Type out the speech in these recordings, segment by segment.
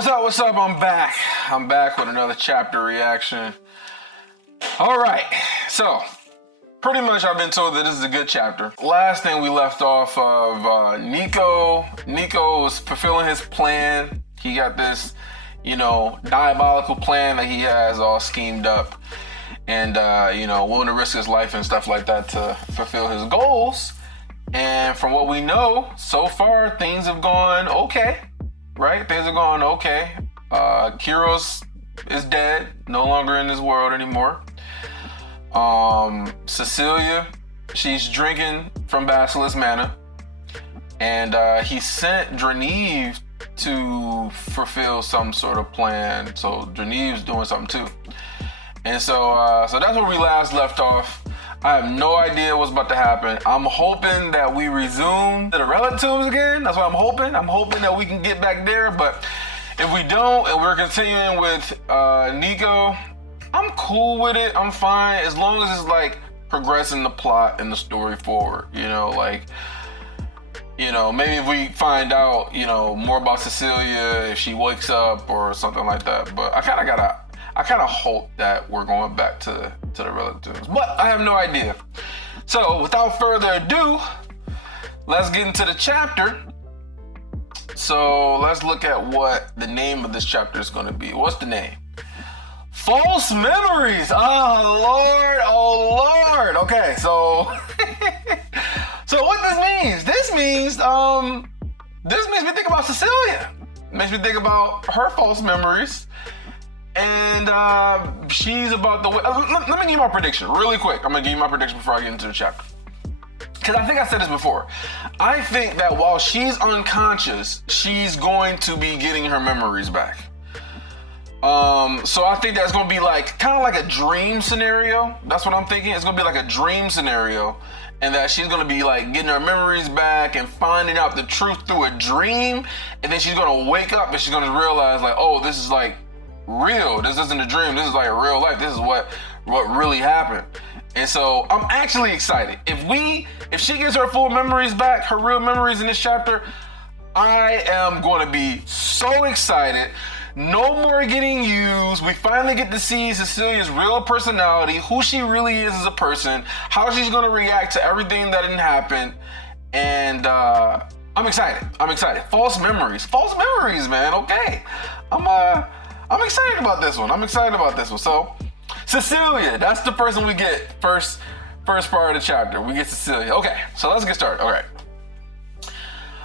What's up? What's up? I'm back. I'm back with another chapter reaction. All right. So, pretty much I've been told that this is a good chapter. Last thing we left off of Nico. Nico was fulfilling his plan. He got this, diabolical plan that he has all schemed up. And, willing to risk his life and stuff like that to fulfill his goals. And from what we know, so far, things have gone okay. Right? Things are going okay. Kyros is dead, no longer in this world anymore. Cecilia, she's drinking from Basilisk Manor. And he sent Drenive to fulfill some sort of plan. So Drenive's doing something too. And so that's where we last left off. I have no idea what's about to happen. I'm hoping that we resume to the relatives again. That's what I'm hoping. I'm hoping that we can get back there. But if we don't, and we're continuing with Nico, I'm cool with it. I'm fine as long as it's like progressing the plot and the story forward. Maybe if we find out, more about Cecilia, if she wakes up or something like that. But I kind of hope that we're going back to the relatives, but I have no idea. So without further ado, let's get into the chapter. So let's look at what the name of this chapter is going to be. What's the name? False Memories. Oh Lord. Okay, so so what this means? This means me think about Cecilia. It makes me think about her false memories. And she's about the way. Let me give you my prediction really quick. I'm gonna give you my prediction before I get into the chapter. Because I think I said this before. I think that while she's unconscious, she's going to be getting her memories back. So I think that's gonna be kind of like a dream scenario. That's what I'm thinking. It's gonna be like a dream scenario, and that she's gonna be getting her memories back and finding out the truth through a dream, and then she's gonna wake up and she's gonna realize oh, this is real. This isn't a dream. This is real life. This is what really happened. And so I'm actually excited. If she gets her full memories back, her real memories in this chapter, I am going to be so excited. No more getting used. We finally get to see Cecilia's real personality, who she really is as a person, how she's going to react to everything that didn't happen. And I'm excited. False memories, man. Okay. I'm excited about this one. So, Cecilia, that's the person we get first part of the chapter. We get Cecilia. Okay, so let's get started. All right.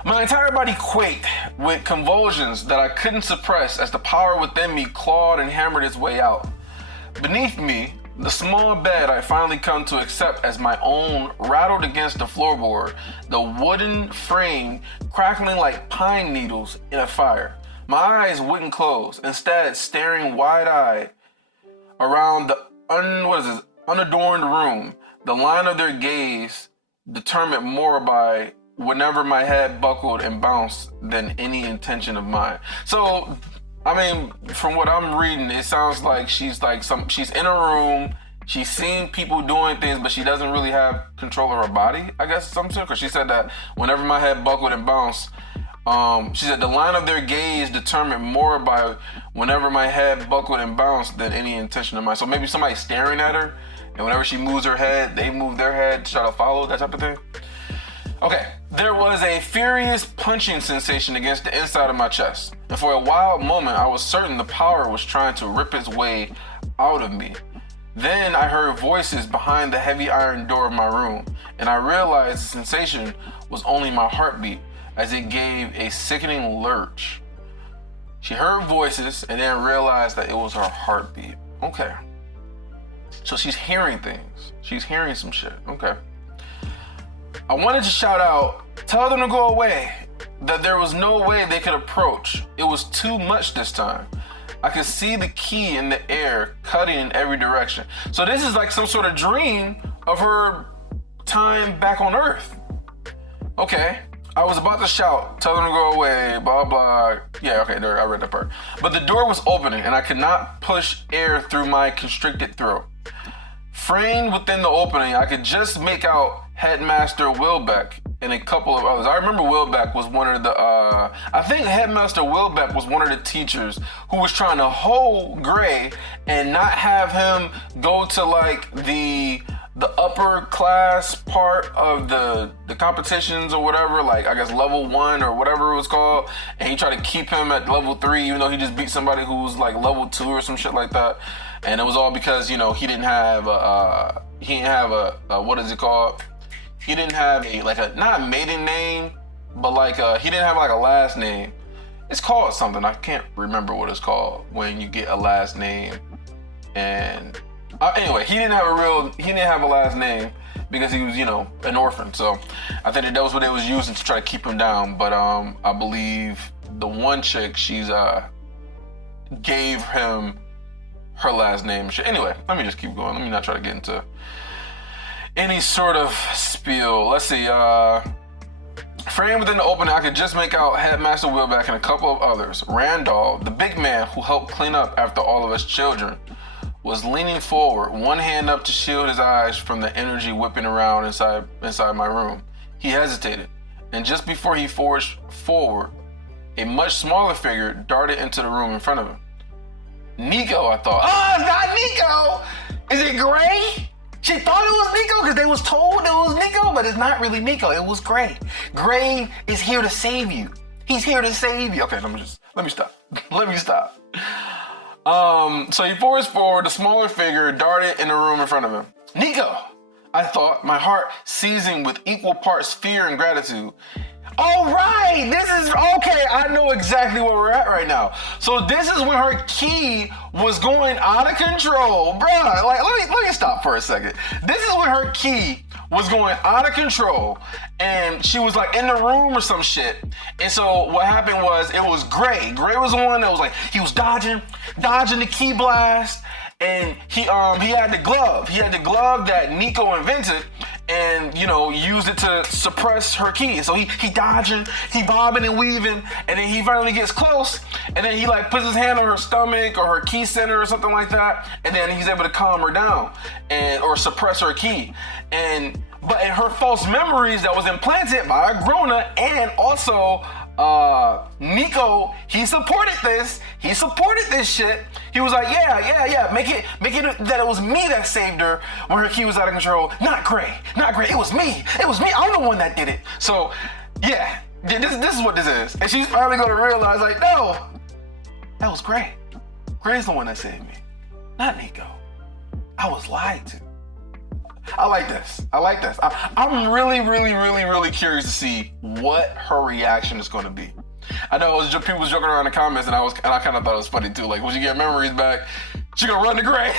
My entire body quaked with convulsions that I couldn't suppress as the power within me clawed and hammered its way out. Beneath me, the small bed I finally come to accept as my own rattled against the floorboard, the wooden frame crackling like pine needles in a fire. My eyes wouldn't close, instead staring wide-eyed around the unadorned room, the line of their gaze determined more by whenever my head buckled and bounced than any intention of mine. So, from what I'm reading, it sounds like she's in a room, she's seeing people doing things, but she doesn't really have control of her body, I guess, something, because she said that whenever my head buckled and bounced, she said the line of their gaze determined more by whenever my head buckled and bounced than any intention of mine. So maybe somebody's staring at her, and whenever she moves her head, they move their head to try to follow, that type of thing. Okay, there was a furious punching sensation against the inside of my chest, and for a wild moment I was certain the power was trying to rip its way out of me. Then I heard voices behind the heavy iron door of my room, and I realized the sensation was only my heartbeat, as it gave a sickening lurch. She heard voices and then realized that it was her heartbeat. Okay. So she's hearing things. She's hearing some shit. Okay. I wanted to shout out, tell them to go away, that there was no way they could approach. It was too much this time. I could see the key in the air cutting in every direction. So this is some sort of dream of her time back on Earth. Okay. I was about to shout, tell them to go away, blah, blah. Yeah, okay, I read that part. But the door was opening and I could not push air through my constricted throat. Framed within the opening, I could just make out Headmaster Wilbeck and a couple of others. I remember Wilbeck was one of the, I think Headmaster Wilbeck was one of the teachers who was trying to hold Gray and not have him go to like the upper class part of the competitions or whatever, like I guess level 1 or whatever it was called, and he tried to keep him at level 3 even though he just beat somebody who was like level 2 or some shit like that. And it was all because, you know, he didn't have a what is it called? He didn't have not a maiden name, but like he didn't have like a last name. It's called something. I can't remember what it's called when you get a last name. And anyway, he didn't have a last name because he was, you know, an orphan. So I think that was what they was using to try to keep him down. But I believe the one chick, she's gave him her last name. Anyway, let me just keep going. Let me not try to get into any sort of spiel. Let's see. Framed within the opening, I could just make out Headmaster Wilbeck and a couple of others. Randall, the big man who helped clean up after all of us children, was leaning forward, one hand up to shield his eyes from the energy whipping around inside my room. He hesitated, and just before he forged forward, a much smaller figure darted into the room in front of him. Nico, I thought. Oh, it's not Nico! Is it Gray? She thought it was Nico because they was told it was Nico, but it's not really Nico. It was Gray. Gray is here to save you. He's here to save you. Okay, let me stop. Let me stop. So he forged forward. The smaller figure darted in the room in front of him. Nico, I thought, my heart seizing with equal parts fear and gratitude. All right, this is okay. I know exactly where we're at right now. So this is when her ki was going out of control, bruh. Like, let me stop for a second. This is when her ki was going out of control, and she was like in the room or some shit. And so what happened was it was Gray. Gray was the one that was like he was dodging the ki blast. And he had the glove. He had the glove that Nico invented, and you know used it to suppress her ki. So he dodging, he bobbing and weaving, and then he finally gets close, and then he like puts his hand on her stomach or her ki center or something like that, and then he's able to calm her down or suppress her ki. But in her false memories that was implanted by Agrona and also Nico, he supported this shit. He was like, yeah, make it that it was me that saved her when her ki was out of control. Not Gray, it was me, I'm the one that did it. So yeah, this is what this is. And she's finally gonna realize, like, no, that was Gray. Gray's the one that saved me, not Nico. I was lied to. I like this. I'm really curious to see what her reaction is going to be. I know people was joking around in the comments, and I kind of thought it was funny too. Like, when she get memories back, she gonna run to Gray.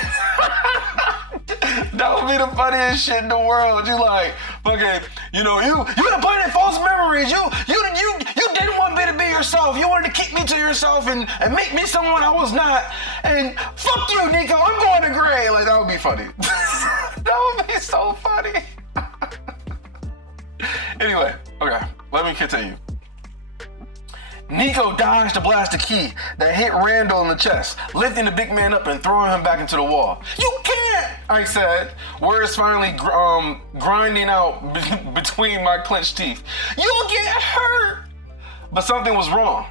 That would be the funniest shit in the world. You like, fucking, you know, you implanted false memories. You didn't want me to be yourself. You wanted to keep me to yourself and make me someone I was not. And fuck you, Nico. I'm going to Gray. Like, that would be funny. That would be so funny. Anyway, okay, let me continue. Nico dodged the blaster ki that hit Randall in the chest, lifting the big man up and throwing him back into the wall. You can't, I said, words finally grinding out between my clenched teeth. You'll get hurt. But something was wrong.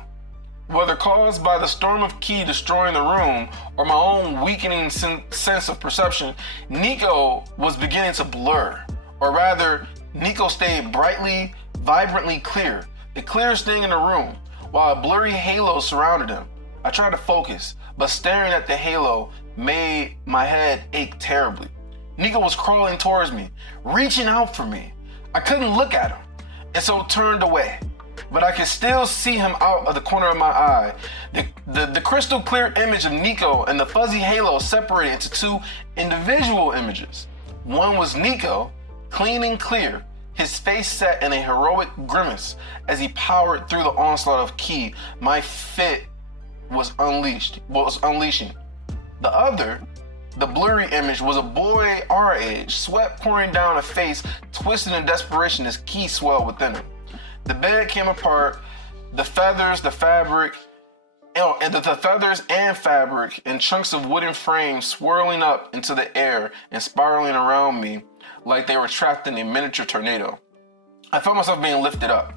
Whether caused by the storm of ki destroying the room or my own weakening sense of perception, Nico was beginning to blur. Or rather, Nico stayed brightly, vibrantly clear, the clearest thing in the room, while a blurry halo surrounded him. I tried to focus, but staring at the halo made my head ache terribly. Nico was crawling towards me, reaching out for me. I couldn't look at him, and so turned away. But I could still see him out of the corner of my eye. The crystal clear image of Nico and the fuzzy halo separated into two individual images. One was Nico, clean and clear, his face set in a heroic grimace as he powered through the onslaught of ki my fit was unleashing. The other, the blurry image, was a boy our age, sweat pouring down a face, twisted in desperation as ki swelled within him. The bed came apart, the feathers and fabric and chunks of wooden frames swirling up into the air and spiraling around me like they were trapped in a miniature tornado. I felt myself being lifted up.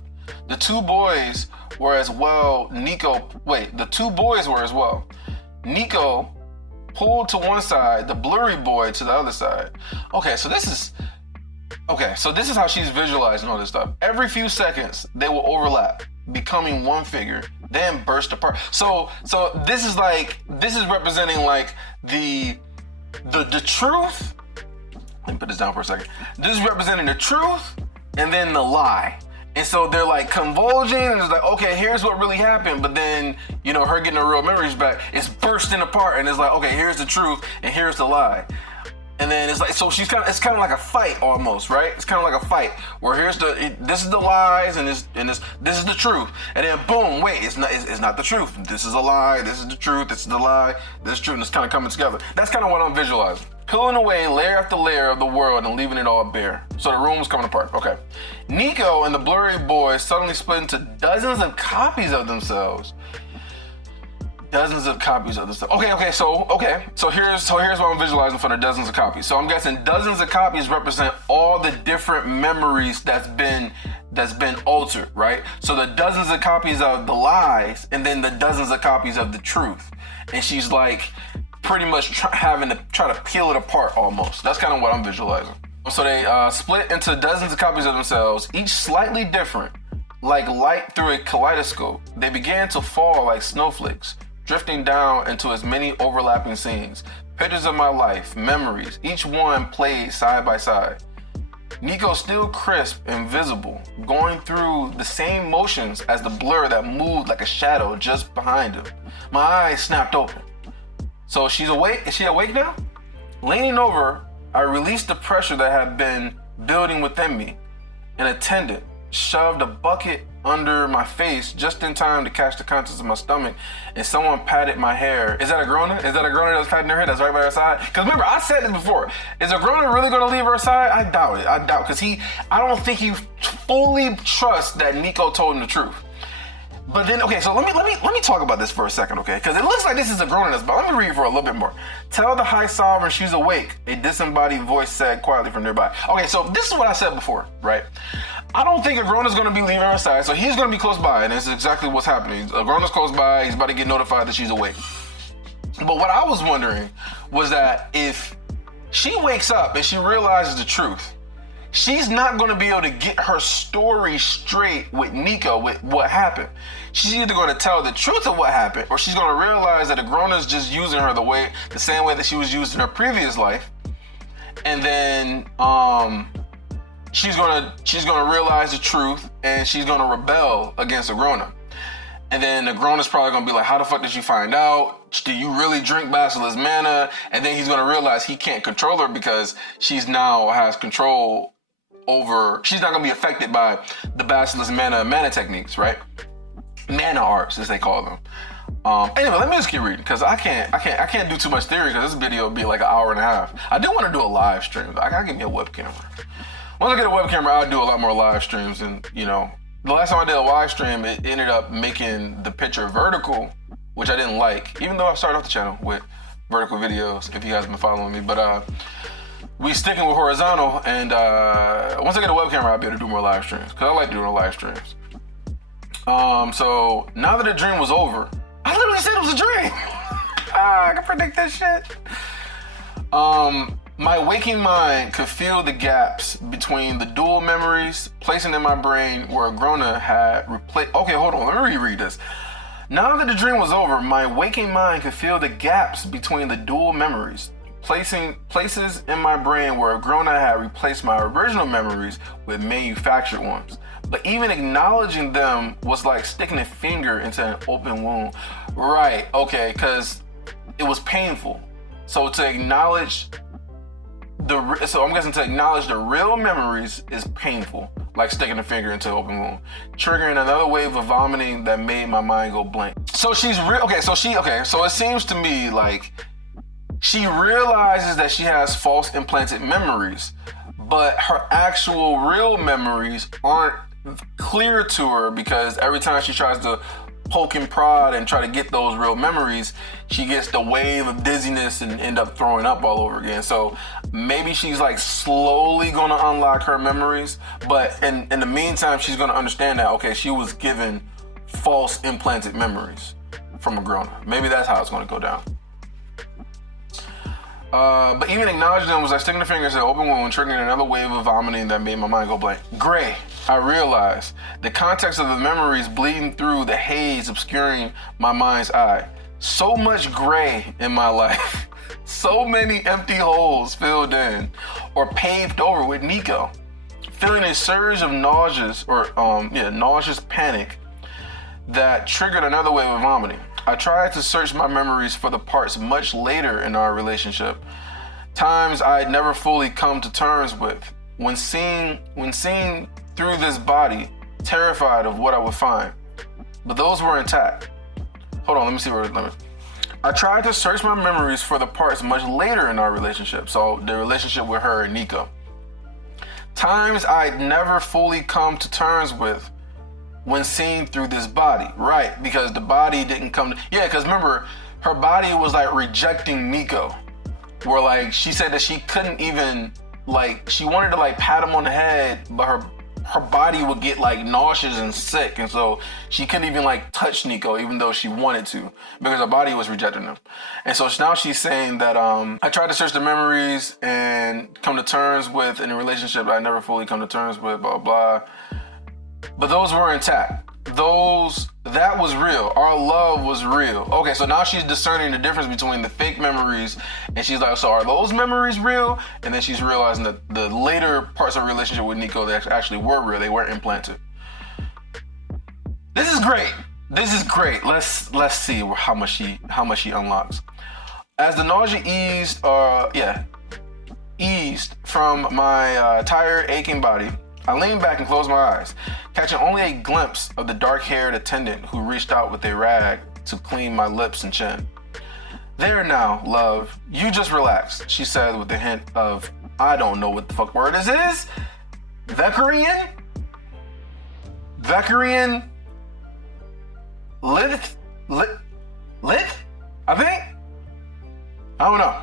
The two boys were as well. The two boys were as well. Nico pulled to one side, the blurry boy to the other side. So this is how she's visualizing all this stuff. Every few seconds, they will overlap, becoming one figure, then burst apart. So this is representing like the truth. Let me put this down for a second. This is representing the truth and then the lie. And so they're like convulging, and it's like, okay, here's what really happened. But then, her getting her real memories back, it's bursting apart, and it's like, okay, here's the truth and here's the lie. And then it's like, so it's kind of like a fight almost, right? It's kind of like a fight where this is the lies and this is the truth. And then boom, wait, it's not the truth. This is a lie. This is the truth. This is the lie. This is truth. And it's kind of coming together. That's kind of what I'm visualizing. Peeling away layer after layer of the world and leaving it all bare. So the room was coming apart. Okay. Nico and the blurry boy suddenly split into dozens of copies of themselves. Dozens of copies of this stuff. So here's what I'm visualizing for the dozens of copies. So I'm guessing dozens of copies represent all the different memories that's been altered, right? So the dozens of copies of the lies, and then the dozens of copies of the truth. And she's like pretty much having to try to peel it apart almost. That's kind of what I'm visualizing. So they split into dozens of copies of themselves, each slightly different, like light through a kaleidoscope. They began to fall like snowflakes, drifting down into as many overlapping scenes. Pictures of my life, memories, each one played side by side. Nico still crisp and visible, going through the same motions as the blur that moved like a shadow just behind him. My eyes snapped open. So she's awake? Is she awake now? Leaning over, I released the pressure that had been building within me. An attendant shoved a bucket under my face just in time to catch the contents of my stomach, and someone patted my hair. Is that a groaner? Is that a groaner that's patting her hair that's right by her side? Because remember, I said this before. Is a groaner really going to leave her side? I doubt it. Because I don't think he fully trusts that Nico told him the truth. But then, okay, so let me talk about this for a second, okay? Because it looks like this is a groaner, but let me read for a little bit more. Tell the High Sovereign she's awake, a disembodied voice said quietly from nearby. Okay, so this is what I said before, right? I don't think Agrona's going to be leaving her side, so he's going to be close by, and this is exactly what's happening. Agrona's close by, he's about to get notified that she's awake. But what I was wondering was that if she wakes up and she realizes the truth, she's not going to be able to get her story straight with Nico, with what happened. She's either going to tell the truth of what happened, or she's going to realize that Agrona's just using her the same way that she was used in her previous life. And then, she's gonna realize the truth, and she's gonna rebel against Agrona. And then Agrona's probably gonna be like, how the fuck did you find out? Do you really drink Basilisk mana? And then he's gonna realize he can't control her because she's now has control over, she's not gonna be affected by the Basilisk mana techniques, right? Mana arts, as they call them. Anyway, let me just keep reading because I can't do too much theory because this video will be like an hour and a half. I do want to do a live stream. I gotta get me a webcam. Once I get a webcam, I'll do a lot more live streams. And the last time I did a live stream, it ended up making the picture vertical, which I didn't like, even though I started off the channel with vertical videos, if you guys have been following me. But we sticking with horizontal, and once I get a webcam, I'll be able to do more live streams because I like doing live streams. So now that the dream was over, I literally said it was a dream. I can predict that shit. My waking mind could feel the gaps between the dual memories placing in my brain where Agrona had replaced. Okay, hold on, let me reread this. Now that the dream was over, my waking mind could feel the gaps between the dual memories, placing places in my brain where Agrona had replaced my original memories with manufactured ones. But even acknowledging them was like sticking a finger into an open wound. Right, okay, because it was painful. So to acknowledge I'm guessing to acknowledge the real memories is painful, like sticking a finger into an open wound, triggering another wave of vomiting that made my mind go blank. So so it seems to me like she realizes that she has false implanted memories, but her actual real memories aren't clear to her because every time she tries to poke and prod and try to get those real memories, she gets the wave of dizziness and end up throwing up all over again. So maybe she's like slowly gonna unlock her memories, but in the meantime, she's gonna understand that, okay, she was given false implanted memories from a grown-up. Maybe that's how it's gonna go down. But even acknowledging them was like sticking the fingers in the open wound, triggering another wave of vomiting that made my mind go blank. Gray. I realized the context of the memories bleeding through the haze obscuring my mind's eye. So much gray in my life. So many empty holes filled in or paved over with Nico. Feeling a surge of nauseous panic that triggered another wave of vomiting. I tried to search my memories for the parts much later in our relationship, times I'd never fully come to terms with. When seen through this body, terrified of what I would find. But those were intact. Hold on, let me see where I tried to search my memories for the parts much later in our relationship, so the relationship with her and Nico. Times I'd never fully come to terms with when seen through this body. Right, because the body didn't come to, because remember, her body was like rejecting Nico. Where like, she said that she couldn't even, like, she wanted to like pat him on the head, but her body would get like nauseous and sick, and so she couldn't even like touch Nico even though she wanted to, because her body was rejecting him. And so now she's saying that I tried to search the memories and come to terms with in a relationship that I never fully come to terms with, blah blah. But those were intact. That was real. Our love was real. Okay, so now she's discerning the difference between the fake memories, and she's like, so are those memories real? And then she's realizing that the later parts of her relationship with Nico, they actually were real. They weren't implanted. This is great. Let's see how much she unlocks. As the nausea eased from my tired, aching body, I leaned back and closed my eyes, catching only a glimpse of the dark-haired attendant who reached out with a rag to clean my lips and chin. There now, love, you just relax, she said with a hint of, I don't know what the fuck word this is? Vecarian? Lith? I think? I don't know.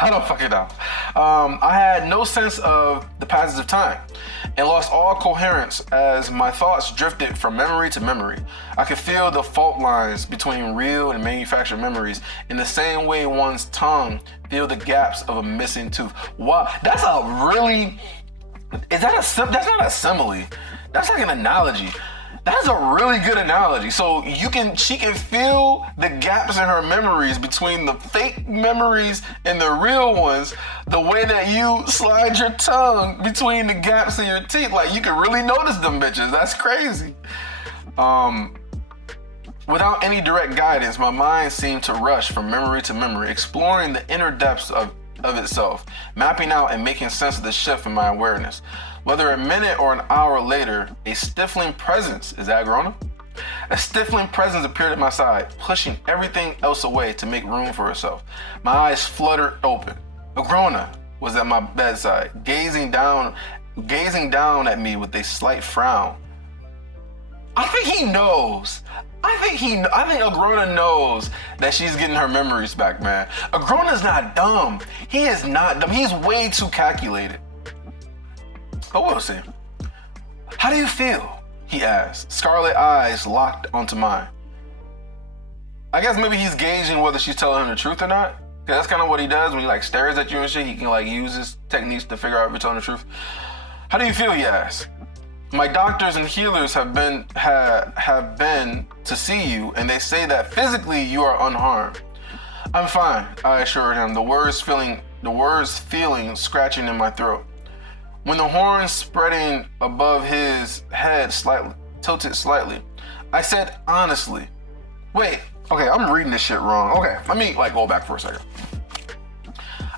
I don't fucking know. I had no sense of the passage of time and lost all coherence as my thoughts drifted from memory to memory. I could feel the fault lines between real and manufactured memories in the same way one's tongue feels the gaps of a missing tooth. Wow, that's not a simile. That's like an analogy. That's a really good analogy. So she can feel the gaps in her memories between the fake memories and the real ones, the way that you slide your tongue between the gaps in your teeth. Like, you can really notice them bitches. That's crazy. Without any direct guidance, my mind seemed to rush from memory to memory, exploring the inner depths of itself, mapping out and making sense of the shift in my awareness. Whether a minute or an hour later, a stifling presence, is that Agrona? A stifling presence appeared at my side, pushing everything else away to make room for herself. My eyes fluttered open. Agrona was at my bedside, gazing down at me with a slight frown. I think he knows. I think Agrona knows that she's getting her memories back, man. Agrona's not dumb. He is not dumb. He's way too calculated. But we'll see. How do you feel? He asked, scarlet eyes locked onto mine. I guess maybe he's gauging whether she's telling him the truth or not. Cause that's kind of what he does when he like stares at you and shit. He can like use his techniques to figure out if you're telling the truth. How do you feel? He asked. My doctors and healers have been to see you, and they say that physically you are unharmed. I'm fine, I assured him, the words feeling scratching in my throat. When the horn spreading above his head tilted slightly, I said honestly, wait, okay, I'm reading this shit wrong. Okay, let me like go back for a second.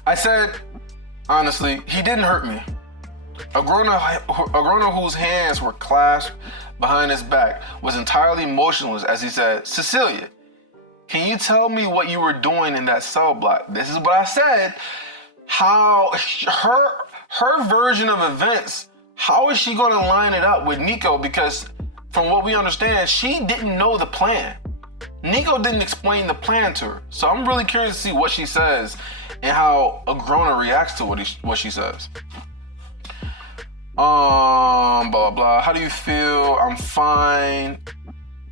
I said honestly, he didn't hurt me. Agrona, whose hands were clasped behind his back, was entirely motionless as he said, Cecilia, can you tell me what you were doing in that cell block? This is what I said. How her version of events, how is she going to line it up with Nico? Because from what we understand, she didn't know the plan. Nico didn't explain the plan to her. So I'm really curious to see what she says and how Agrona reacts to what she says. Blah, blah, blah. How do you feel? I'm fine.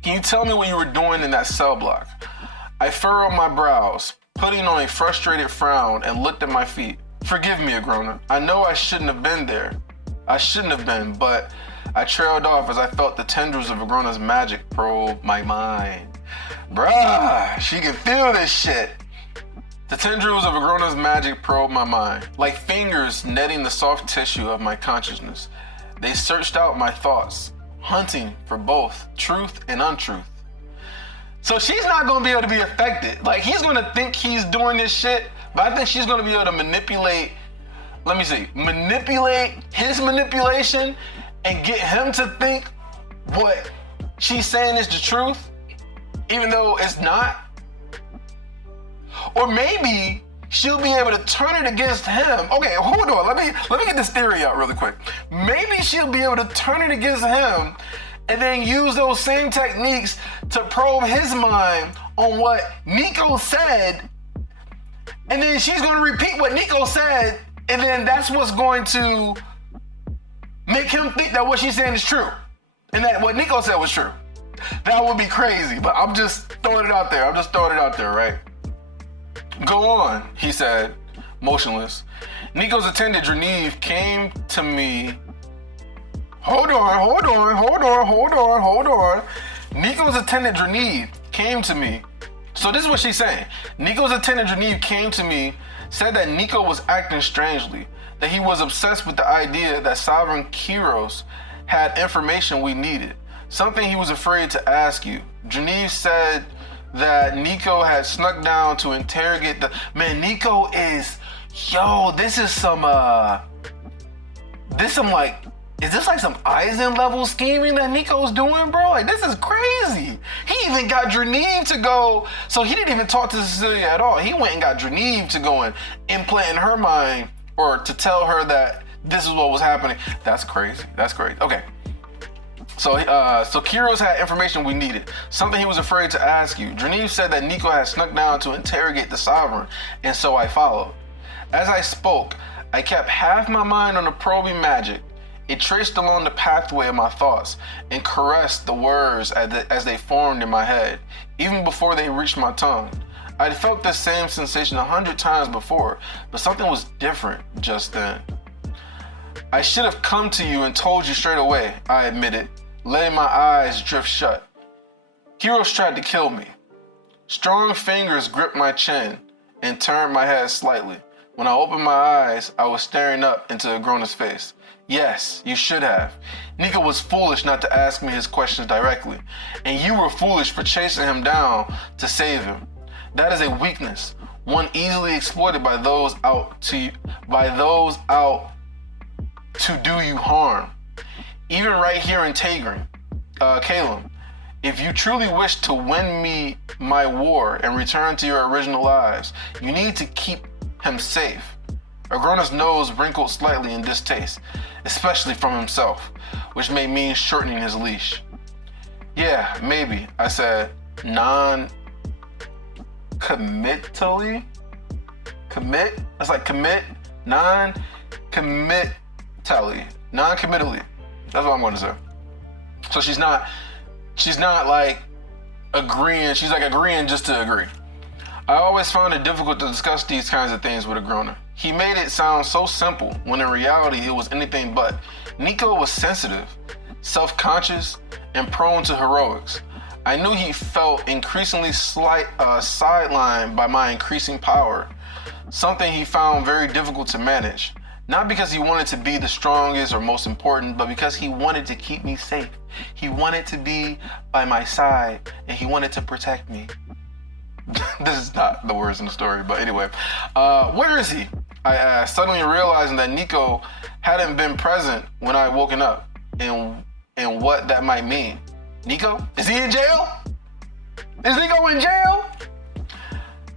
Can you tell me what you were doing in that cell block? I furrowed my brows, putting on a frustrated frown, and looked at my feet. Forgive me, Agrona. I know I shouldn't have been there. I shouldn't have been, but I trailed off as I felt the tendrils of Agrona's magic probe my mind. Bruh, she can feel this shit. The tendrils of Agrona's magic probe my mind, like fingers netting the soft tissue of my consciousness. They searched out my thoughts, hunting for both truth and untruth. So she's not gonna be able to be affected. Like, he's gonna think he's doing this shit, but I think she's gonna be able to manipulate his manipulation and get him to think what she's saying is the truth, even though it's not. Or maybe she'll be able to turn it against him. Okay, hold on. Let me get this theory out really quick. Maybe she'll be able to turn it against him and then use those same techniques to probe his mind on what Nico said. And then she's going to repeat what Nico said, and then that's what's going to make him think that what she's saying is true and that what Nico said was true. That would be crazy, but I'm just throwing it out there. Right? Go on, he said, motionless. Nico's attendant, Draniv, came to me. Hold on. Nico's attendant, Draniv, came to me. So this is what she's saying. Nico's attendant, Draniv, came to me, said that Nico was acting strangely, that he was obsessed with the idea that Sovereign Kiros had information we needed, something he was afraid to ask you. Draniv said that Nico had snuck down to interrogate the... Man, Nico is... Yo, is this like some Eisen level scheming that Nico's doing, bro? Like, this is crazy. He even got Draniv to go... So he didn't even talk to Cecilia at all. He went and got Draniv to go and implant in her mind, or to tell her that this is what was happening. That's crazy. Okay. So Kiros had information we needed, something he was afraid to ask you. Draniv said that Nico had snuck down to interrogate the Sovereign, and so I followed. As I spoke, I kept half my mind on the probing magic. It traced along the pathway of my thoughts and caressed the words as they formed in my head, even before they reached my tongue. I'd felt this same sensation 100 times before, but something was different just then. I should have come to you and told you straight away, I admitted, letting my eyes drift shut. Kiros tried to kill me. Strong fingers gripped my chin and turned my head slightly. When I opened my eyes, I was staring up into Agrona's face. Yes, you should have. Nico was foolish not to ask me his questions directly, and you were foolish for chasing him down to save him. That is a weakness, one easily exploited by those out to do you harm. Even right here in Calum, if you truly wish to win me my war and return to your original lives, you need to keep him safe. Agrona's nose wrinkled slightly in distaste, especially from himself, which may mean shortening his leash. Yeah, maybe, I said, non-committally? Commit? That's like commit? Non-committally. That's what I'm going to say. So she's not like agreeing. She's like agreeing just to agree. I always found it difficult to discuss these kinds of things with Agrona. He made it sound so simple, when in reality it was anything but. Nico was sensitive, self-conscious, and prone to heroics. I knew he felt increasingly sidelined by my increasing power, something he found very difficult to manage. Not because he wanted to be the strongest or most important, but because he wanted to keep me safe. He wanted to be by my side, and he wanted to protect me. This is not the words in the story, but anyway. Where is he? I asked, suddenly realizing that Nico hadn't been present when I woken up, and what that might mean. Nico? Is he in jail? Is Nico in jail?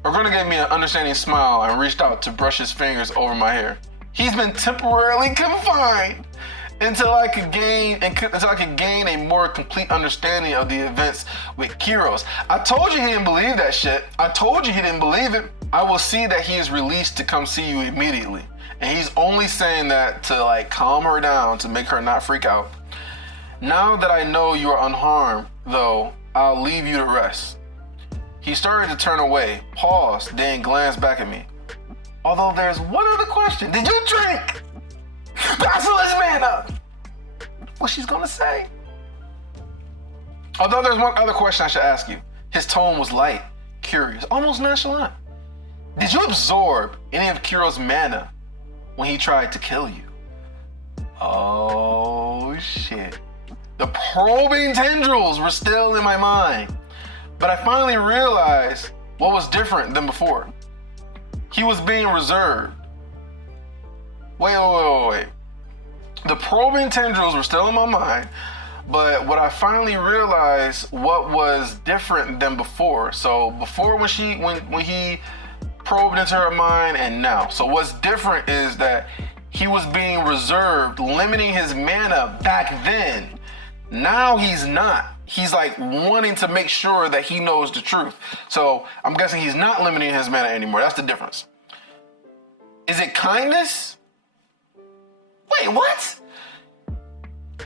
Agrona gave me an understanding smile and reached out to brush his fingers over my hair. He's been temporarily confined until I could gain a more complete understanding of the events with Kyros. I told you he didn't believe that shit. I told you he didn't believe it. I will see that he is released to come see you immediately. And he's only saying that to like calm her down, to make her not freak out. Now that I know you are unharmed, though, I'll leave you to rest. He started to turn away, paused, then glanced back at me. Although there's one other question. Did you drink Basilisk Mana? What she's gonna say? Although there's one other question I should ask you. His tone was light, curious, almost nonchalant. Did you absorb any of Kyros' mana when he tried to kill you? Oh shit. The probing tendrils were still in my mind, but I finally realized what was different than before. He was being reserved. Wait. The probing tendrils were still in my mind, but what I finally realized what was different than before. So before when he probed into her mind, and now. So what's different is that he was being reserved, limiting his mana back then. Now he's not. He's like wanting to make sure that he knows the truth. So I'm guessing he's not limiting his mana anymore. That's the difference. Is it kindness? Wait, what?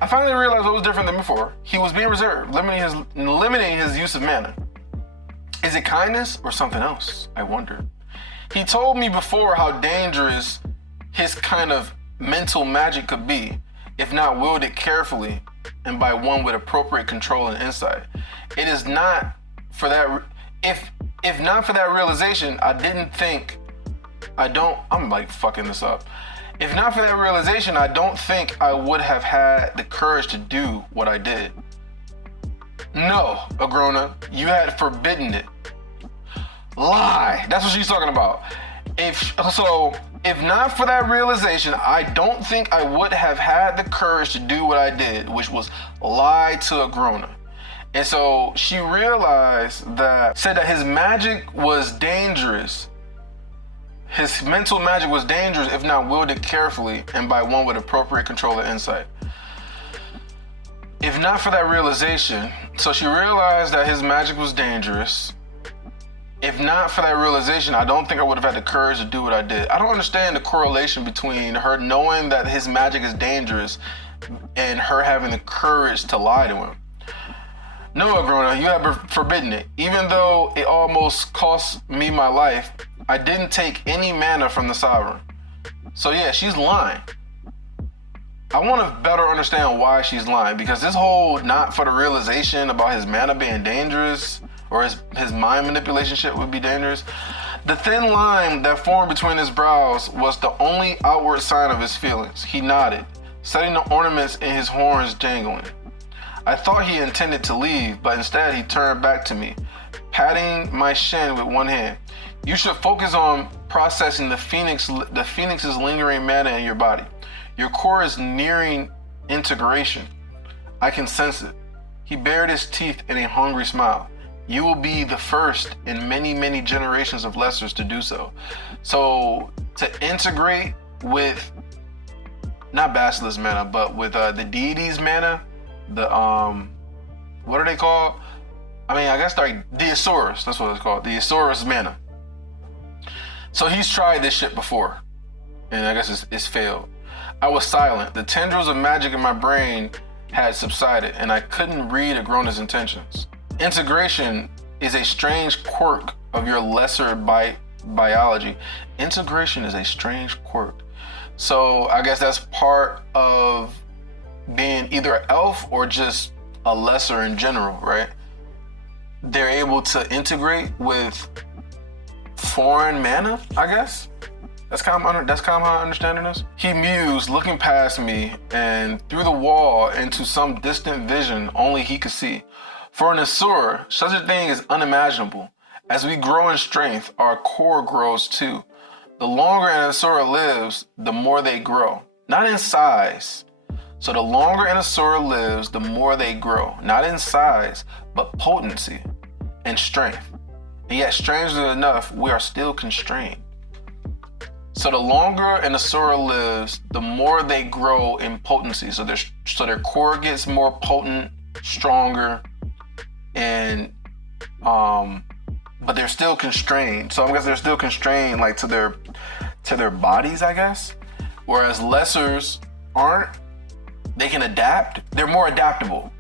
I finally realized what was different than before. He was being reserved, limiting his use of mana. Is it kindness or something else? I wondered. He told me before how dangerous his kind of mental magic could be if not wielded carefully and by one with appropriate control and insight. It is not for that. If not for that realization, I'm like fucking this up. If not for that realization, I don't think I would have had the courage to do what I did. No, Agrona, you had forbidden it. Lie. That's what she's talking about. If not for that realization, I don't think I would have had the courage to do what I did, which was lie to Agrona. And so she said that his magic was dangerous. His mental magic was dangerous if not wielded carefully and by one with appropriate control and insight. If not for that realization, so she realized that his magic was dangerous. If not for that realization, I don't think I would have had the courage to do what I did. I don't understand the correlation between her knowing that his magic is dangerous and her having the courage to lie to him. No, Agrona, you have forbidden it. Even though it almost cost me my life, I didn't take any mana from the Sovereign. So yeah, she's lying. I want to better understand why she's lying, because this whole not for the realization about his mana being dangerous or his mind manipulation shit would be dangerous. The thin line that formed between his brows was the only outward sign of his feelings. He nodded, setting the ornaments in his horns jangling. I thought he intended to leave, but instead he turned back to me, patting my shin with one hand. You should focus on processing the phoenix's lingering mana in your body. Your core is nearing integration. I can sense it. He bared his teeth in a hungry smile. You will be the first in many, many generations of Lessers to do so. So to integrate with, not Basilisk mana, but with the deity's mana, the what are they called? I guess like the Asurus, that's what it's called, the Asurus mana. So he's tried this shit before, and I guess it's failed. I was silent. The tendrils of magic in my brain had subsided, and I couldn't read Agrona's intentions. Integration is a strange quirk of your lesser biology. Integration is a strange quirk. So I guess that's part of being either an elf or just a lesser in general, right? They're able to integrate with foreign mana, I guess. That's kind of how I'm understanding this. He mused, looking past me and through the wall into some distant vision only he could see. For an Asura, such a thing is unimaginable. As we grow in strength, our core grows too. The longer an Asura lives, the more they grow. Not in size. So the longer an Asura lives, the more they grow. Not in size, but potency and strength. And yet, strangely enough, we are still constrained. So the longer an Asura lives, the more they grow in potency. So their core gets more potent, stronger, and but they're still constrained. So I guess they're still constrained like to their bodies, I guess. Whereas lessers aren't. They can adapt. They're more adaptable.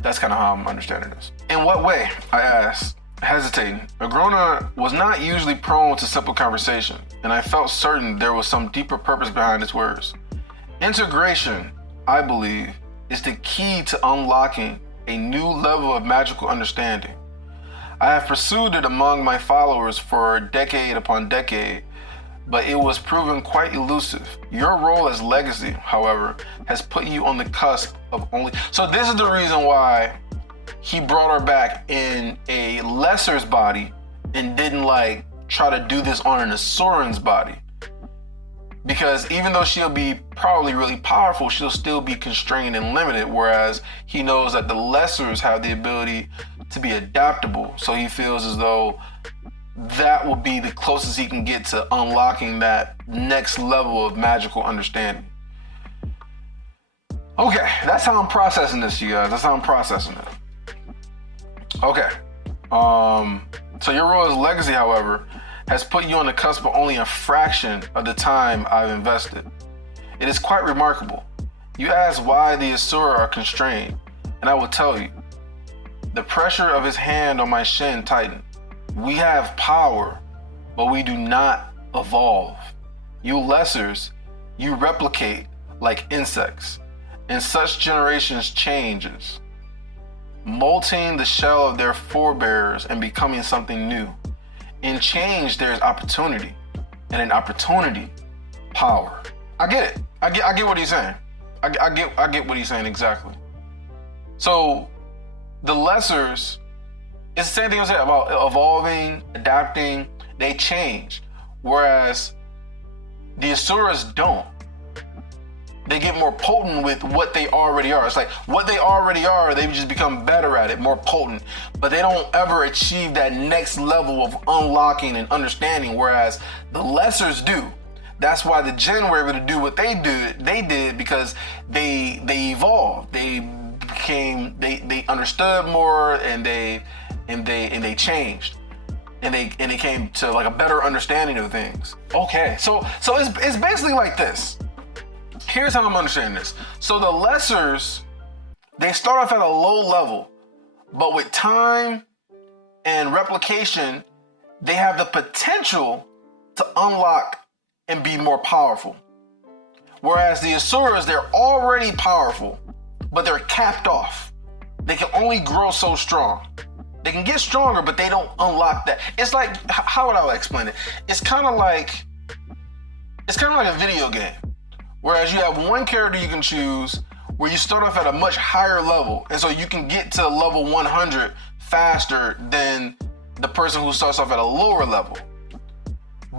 That's kind of how I'm understanding this. In what way? I asked, hesitating. Agrona was not usually prone to simple conversation, and I felt certain there was some deeper purpose behind his words. Integration, I believe, is the key to unlocking a new level of magical understanding. I have pursued it among my followers for decade upon decade, but it was proven quite elusive. Your role as legacy, however, has put you on the cusp of only... So this is the reason why he brought her back in a lesser's body and didn't like try to do this on an Asuran's body. Because even though she'll be probably really powerful, she'll still be constrained and limited, whereas he knows that the lessers have the ability to be adaptable. So he feels as though that will be the closest he can get to unlocking that next level of magical understanding. Okay, that's how I'm processing this, you guys. That's how I'm processing it. Okay. So your role as legacy, however, has put you on the cusp of only a fraction of the time I've invested. It is quite remarkable. You ask why the Asura are constrained, and I will tell you. The pressure of his hand on my shin tightened. We have power, but we do not evolve. You lessers, you replicate like insects, and such generations changes, molting the shell of their forebears and becoming something new. In change, there's opportunity, and in opportunity, power. I get it. I get what he's saying. I get what he's saying exactly. So the lessers, it's the same thing I said about evolving, adapting. They change, whereas the Asuras don't. They get more potent with what they already are. It's like what they already are, they just become better at it, more potent. But they don't ever achieve that next level of unlocking and understanding, whereas the lessers do. That's why the Jinn were able to do what they did because they evolved. They understood more, and they changed. And they came to like a better understanding of things. Okay, so it's basically like this. Here's how I'm understanding this. So the lessers, they start off at a low level, but with time and replication, they have the potential to unlock and be more powerful. Whereas the Asuras, they're already powerful, but they're capped off. They can only grow so strong. They can get stronger, but they don't unlock that. It's like, how would I explain it? It's kind of like a video game. Whereas you have one character you can choose where you start off at a much higher level, and so you can get to level 100 faster than the person who starts off at a lower level.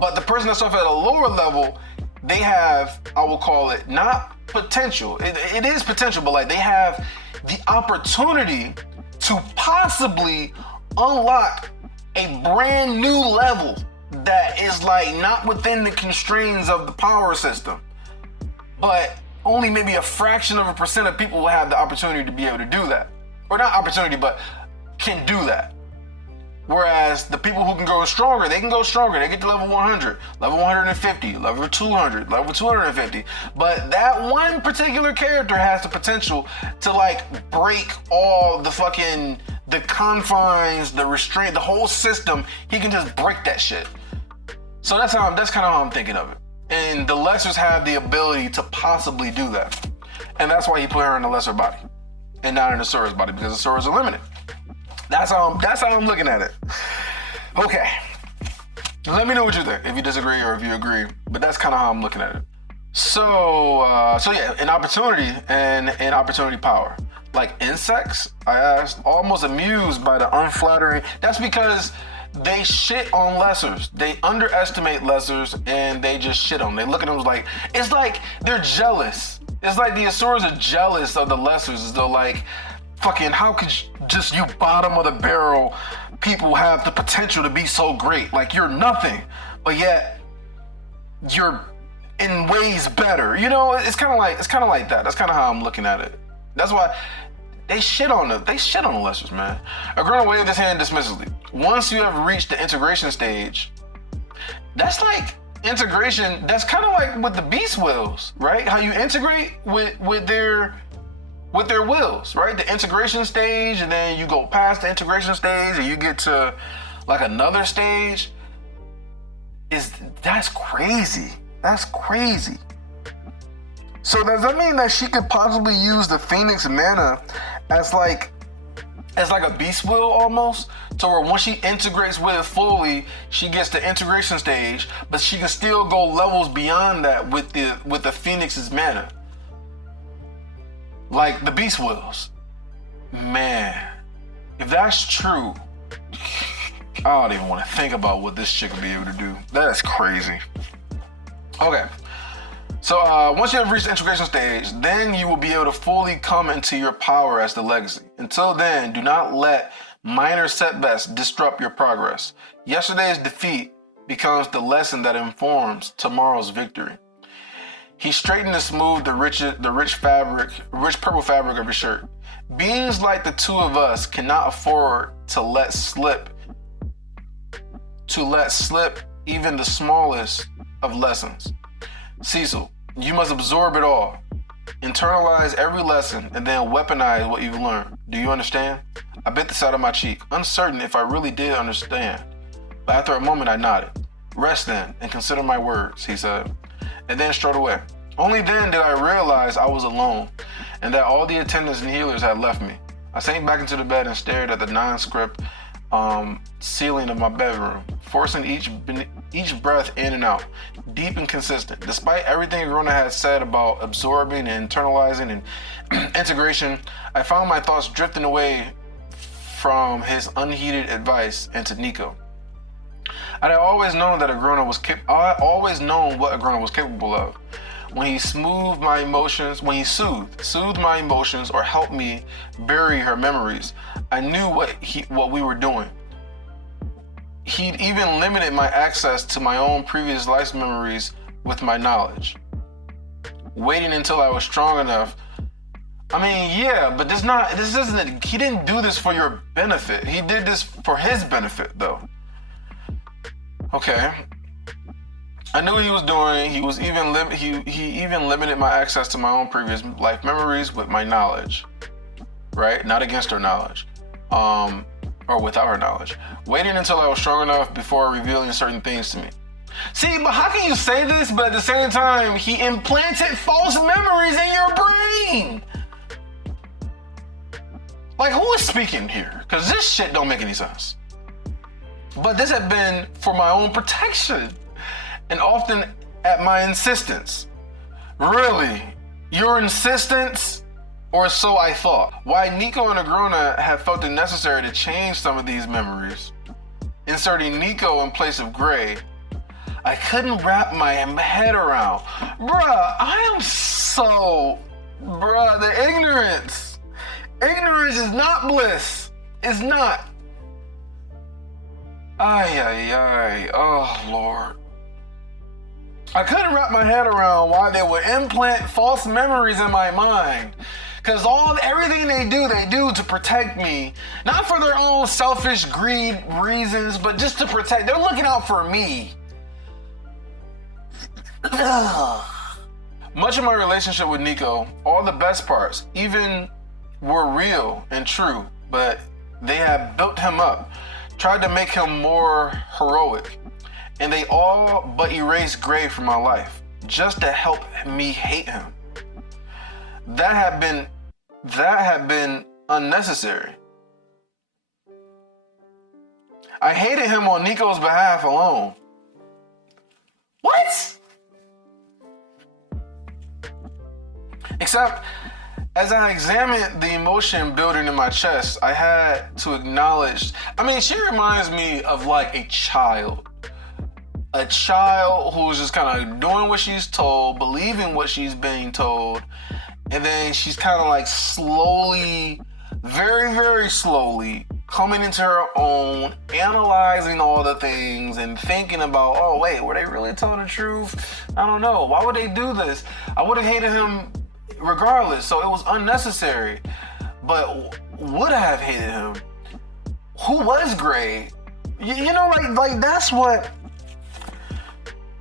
But the person that starts off at a lower level, they have, I will call it, not potential. It is potential, but like they have the opportunity to possibly unlock a brand new level that is like not within the constraints of the power system. But only maybe a fraction of a percent of people will have the opportunity to be able to do that. Or not opportunity, but can do that. Whereas the people who can go stronger, they can go stronger. They get to level 100, level 150, level 200, level 250. But that one particular character has the potential to like break all the confines, the restraint, the whole system. He can just break that shit. So that's kind of how I'm thinking of it. And the lessers have the ability to possibly do that. And that's why he put her in a lesser body and not in Asura's body, because Asura's are limited. That's how I'm looking at it. Okay. Let me know what you think, if you disagree or if you agree. But that's kind of how I'm looking at it. So yeah, an opportunity and an opportunity power. Like insects, I asked, almost amused by the unflattering. That's because they shit on lessers. They underestimate lessers and they just shit on them. They look at them like, it's like they're jealous. It's like the Asuras are jealous of the lessers. As though like, fucking, how could you bottom of the barrel people have the potential to be so great? Like you're nothing. But yet you're in ways better. You know, it's kind of like that. That's kind of how I'm looking at it. That's why they shit on the Lessers, man. Agrona waved his hand dismissively. Once you have reached the integration stage, that's like integration. That's kind of like with the beast wills, right? How you integrate with their wills, right? The integration stage, and then you go past the integration stage, and you get to like another stage. That's crazy. That's crazy. So does that mean that she could possibly use the Phoenix mana as like a beast will almost? So where once she integrates with it fully, she gets the integration stage, but she can still go levels beyond that with the Phoenix's mana. Like the beast wills. Man, if that's true, I don't even want to think about what this chick will be able to do. That's crazy. Okay. So once you have reached the integration stage, then you will be able to fully come into your power as the legacy. Until then, do not let minor setbacks disrupt your progress. Yesterday's defeat becomes the lesson that informs tomorrow's victory. He straightened and smoothed the rich purple fabric of his shirt. Beings like the two of us cannot afford to let slip even the smallest of lessons. Cecil, you must absorb it all. Internalize every lesson and then weaponize what you've learned. Do you understand? I bit the side of my cheek, uncertain if I really did understand. But after a moment, I nodded. Rest then and consider my words, he said, and then strode away. Only then did I realize I was alone and that all the attendants and healers had left me. I sank back into the bed and stared at the nondescript ceiling of my bedroom, forcing each breath in and out, deep and consistent. Despite everything Agrona had said about absorbing and internalizing and integration, I found my thoughts drifting away from his unheeded advice into Nico. I had always known what Agrona was capable of. When he soothed my emotions or helped me bury her memories, I knew what we were doing. He'd even limited my access to my own previous life's memories with my knowledge. Waiting until I was strong enough. I mean, yeah, but he didn't do this for your benefit. He did this for his benefit, though. Okay. I knew what he was doing. He even limited my access to my own previous life memories with my knowledge. Right? Not against her knowledge. Or without her knowledge. Waiting until I was strong enough before revealing certain things to me. See, but how can you say this, but at the same time, he implanted false memories in your brain? Like, who is speaking here? Because this shit don't make any sense. But this had been for my own protection, and often at my insistence. Really? Your insistence? Or so I thought. Why Nico and Agrona have felt it necessary to change some of these memories, inserting Nico in place of Gray, I couldn't wrap my head around. The ignorance. Ignorance is not bliss. It's not. Oh Lord. I couldn't wrap my head around why they would implant false memories in my mind. Because everything they do to protect me, not for their own selfish greed reasons, but just to protect. They're looking out for me. Much of my relationship with Nico, all the best parts, even were real and true, but they had built him up, tried to make him more heroic, and they all but erased Gray from my life, just to help me hate him. That had been unnecessary. I hated him on Nico's behalf alone. What? Except, as I examined the emotion building in my chest, I had to acknowledge, she reminds me of like a child. A child who's just kind of doing what she's told, believing what she's being told, and then she's kind of like slowly, very, very slowly coming into her own, analyzing all the things and thinking about, oh wait, were they really telling the truth? I don't know. Why would they do this? I would have hated him regardless, so it was unnecessary. But would I have hated him? Who was Gray? You know, like that's what.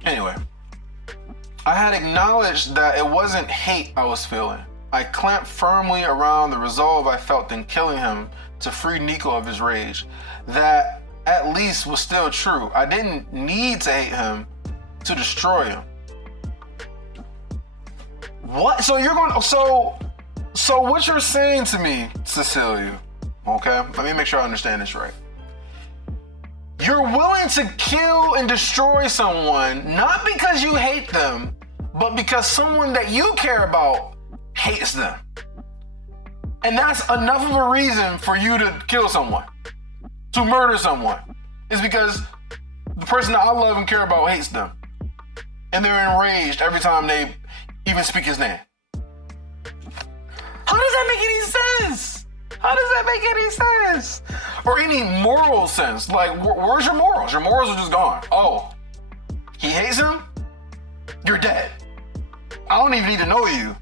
Anyway, I had acknowledged that it wasn't hate I was feeling. I clamped firmly around the resolve I felt in killing him to free Nico of his rage. That at least was still true. I didn't need to hate him to destroy him. What? So you're going? So what you're saying to me, Cecilia? Okay, let me make sure I understand this right. You're willing to kill and destroy someone not because you hate them, but because someone that you care about hates them. And that's enough of a reason for you to kill someone, to murder someone. It's because the person that I love and care about hates them. And they're enraged every time they even speak his name. How does that make any sense? How does that make any sense? Or any moral sense? Like, where's your morals? Your morals are just gone. Oh, he hates him? You're dead. I don't even need to know you.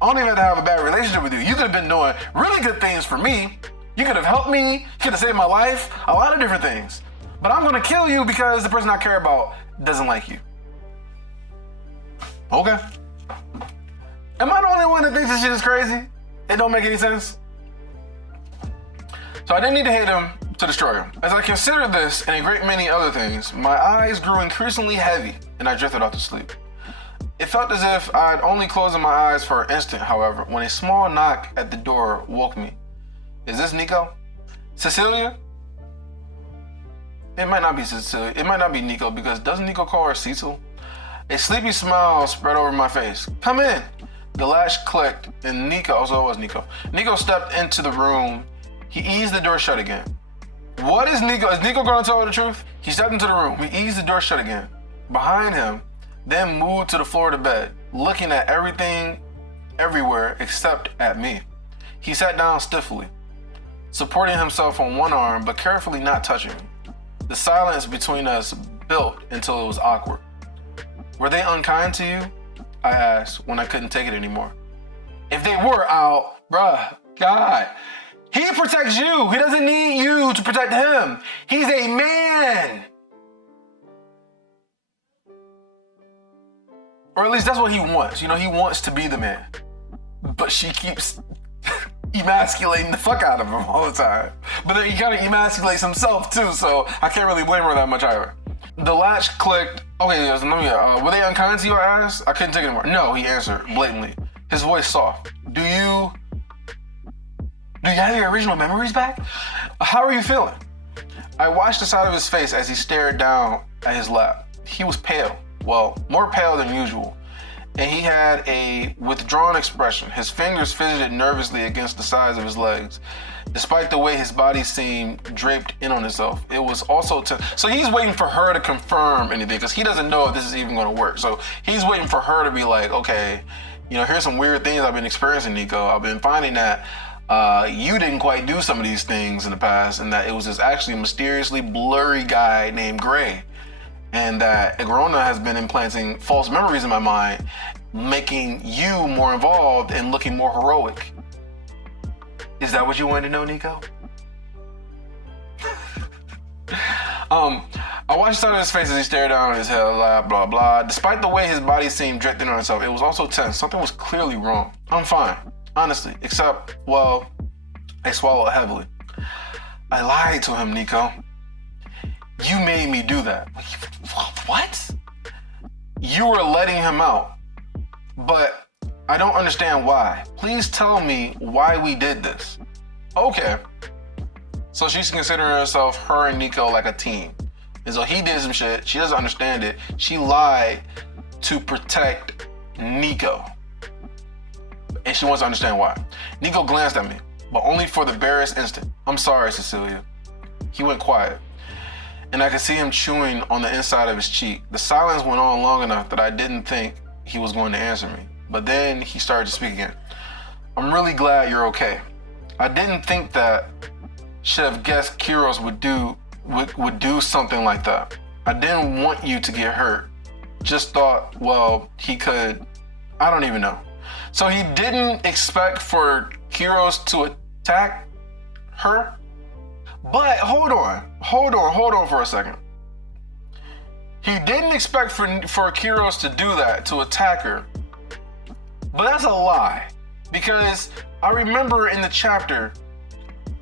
I don't even have to have a bad relationship with you. You could have been doing really good things for me. You could have helped me. You could have saved my life. A lot of different things. But I'm going to kill you because the person I care about doesn't like you. Okay. Am I the only one that thinks this shit is crazy? It don't make any sense? So I didn't need to hate him to destroy him. As I considered this and a great many other things, my eyes grew increasingly heavy and I drifted off to sleep. It felt as if I had only closed my eyes for an instant, however, when a small knock at the door woke me. Is this Nico? Cecilia? It might not be Cecilia. It might not be Nico because doesn't Nico call her Cecil? A sleepy smile spread over my face. Come in. The latch clicked and Nico, also it was Nico. Nico stepped into the room. He eased the door shut again. What is Nico? Is Nico going to tell her the truth? He stepped into the room. He eased the door shut again. Behind him, then moved to the floor of the bed, looking at everything, everywhere, except at me. He sat down stiffly, supporting himself on one arm, but carefully not touching me. The silence between us built until it was awkward. Were they unkind to you? I asked when I couldn't take it anymore. If they were, bruh, God, he protects you. He doesn't need you to protect him. He's a man. Or at least that's what he wants. You know, he wants to be the man. But she keeps emasculating the fuck out of him all the time. But then he kind of emasculates himself too, so I can't really blame her that much either. The latch clicked. Okay, were they unkind to you, I asked? I couldn't take it anymore. No, he answered blatantly. His voice soft. Do you have your original memories back? How are you feeling? I watched the side of his face as he stared down at his lap. He was pale. Well, more pale than usual, and he had a withdrawn expression. His fingers fidgeted nervously against the sides of his legs, despite the way his body seemed draped in on itself. It was also so he's waiting for her to confirm anything because he doesn't know if this is even going to work. So he's waiting for her to be like, okay, you know, here's some weird things I've been experiencing, Nico. I've been finding that you didn't quite do some of these things in the past, and that it was this actually mysteriously blurry guy named Gray. And that Agrona has been implanting false memories in my mind, making you more involved and looking more heroic. Is that what you wanted to know, Nico? I watched the side of his face as he stared down at his head, blah, blah. Despite the way his body seemed draped in on itself, it was also tense. Something was clearly wrong. I'm fine, honestly, except, well, I swallowed heavily. I lied to him, Nico. You made me do that. What? You were letting him out, but I don't understand why. Please tell me why we did this. Okay. So she's considering herself, her and Nico, like a team. And so he did some shit. She doesn't understand it. She lied to protect Nico. And she wants to understand why. Nico glanced at me, but only for the barest instant. I'm sorry, Cecilia. He went quiet, and I could see him chewing on the inside of his cheek. The silence went on long enough that I didn't think he was going to answer me. But then he started to speak again. I'm really glad you're okay. I didn't think that. should have guessed Kyros would do something like that. I didn't want you to get hurt. Just thought, well, he could. I don't even know. So he didn't expect for Kyros to attack her. But hold on for a second. He didn't expect for Kyros to do that, to attack her. But that's a lie. Because I remember in the chapter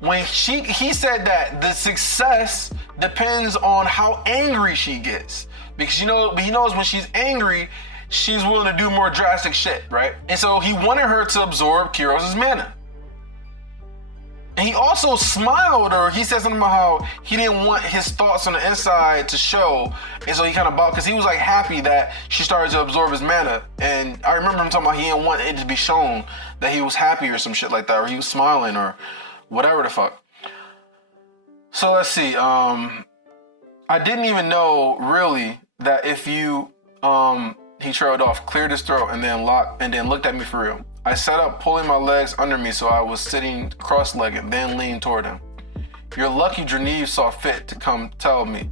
when he said that the success depends on how angry she gets. Because he knows when she's angry, she's willing to do more drastic shit, right? And so he wanted her to absorb Kyros' mana. And he also smiled, or he said something about how he didn't want his thoughts on the inside to show. And so he kind of bowed, because he was like happy that she started to absorb his mana. And I remember him talking about he didn't want it to be shown that he was happy or some shit like that, or he was smiling or whatever the fuck. So let's see. I didn't even know really that if you, he trailed off, cleared his throat, and then looked at me for real. I sat up, pulling my legs under me so I was sitting cross-legged, then leaned toward him. You're lucky Draniv saw fit to come tell me.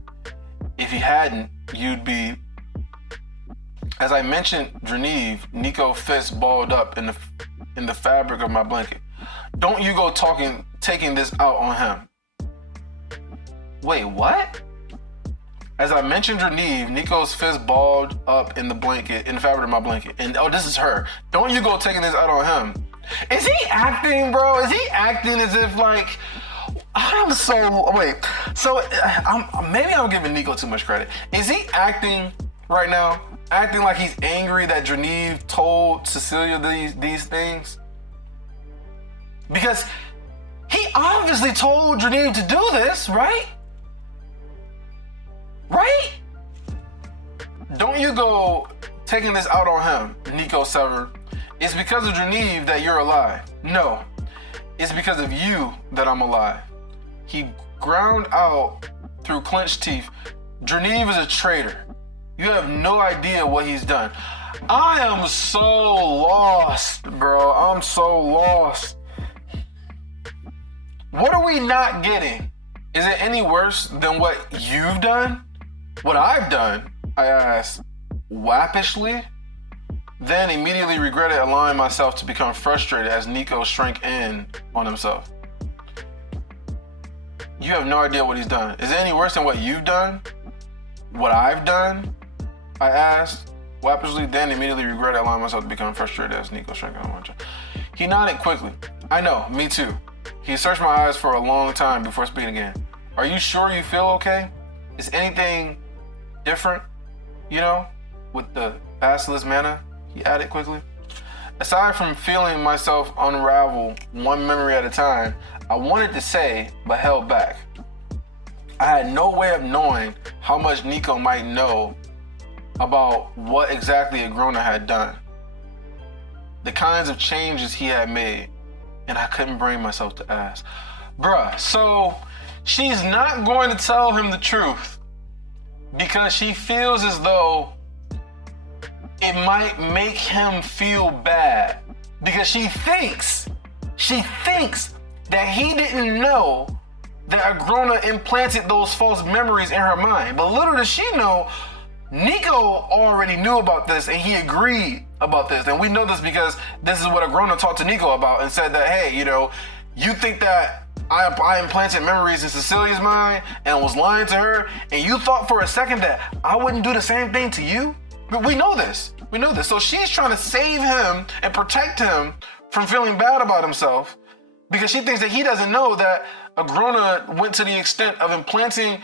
If he hadn't, you'd be... As I mentioned Draniv, Nico's fist balled up in the fabric of my blanket. Don't you go taking this out on him. Wait, what? As I mentioned Draniv, Nico's fist balled up in the fabric of my blanket. And this is her. Don't you go taking this out on him. Is he acting, bro? Is he acting as if like, maybe I'm giving Nico too much credit. Is he acting right now? Acting like he's angry that Draniv told Cecilia these things? Because he obviously told Draniv to do this, right? Right? Don't you go taking this out on him, Nico Sever. It's because of Draniv that you're alive. No, it's because of you that I'm alive. He ground out through clenched teeth. Draniv is a traitor. You have no idea what he's done. I am so lost, bro. I'm so lost. What are we not getting? Is it any worse than what you've done? What I've done? I asked, wappishly. Then immediately regretted allowing myself to become frustrated as Nico shrank in on himself. You have no idea what he's done. Is it any worse than what you've done? What I've done? I asked, wappishly, then immediately regretted allowing myself to become frustrated as Nico shrank in on himself. He nodded quickly. I know, me too. He searched my eyes for a long time before speaking again. Are you sure you feel okay? Is anything different, with the basilisk mana? He added quickly. Aside from feeling myself unravel one memory at a time, I wanted to say, but held back. I had no way of knowing how much Nico might know about what exactly Agrona had done, the kinds of changes he had made, and I couldn't bring myself to ask. Bruh, so she's not going to tell him the truth because she feels as though it might make him feel bad, because she thinks that he didn't know that Agrona implanted those false memories in her mind. But little does she know, Nico already knew about this and he agreed about this. And we know this because this is what Agrona talked to Nico about and said that, hey, you think that I implanted memories in Cecilia's mind and was lying to her, and you thought for a second that I wouldn't do the same thing to you? But we know this. So she's trying to save him and protect him from feeling bad about himself because she thinks that he doesn't know that Agrona went to the extent of implanting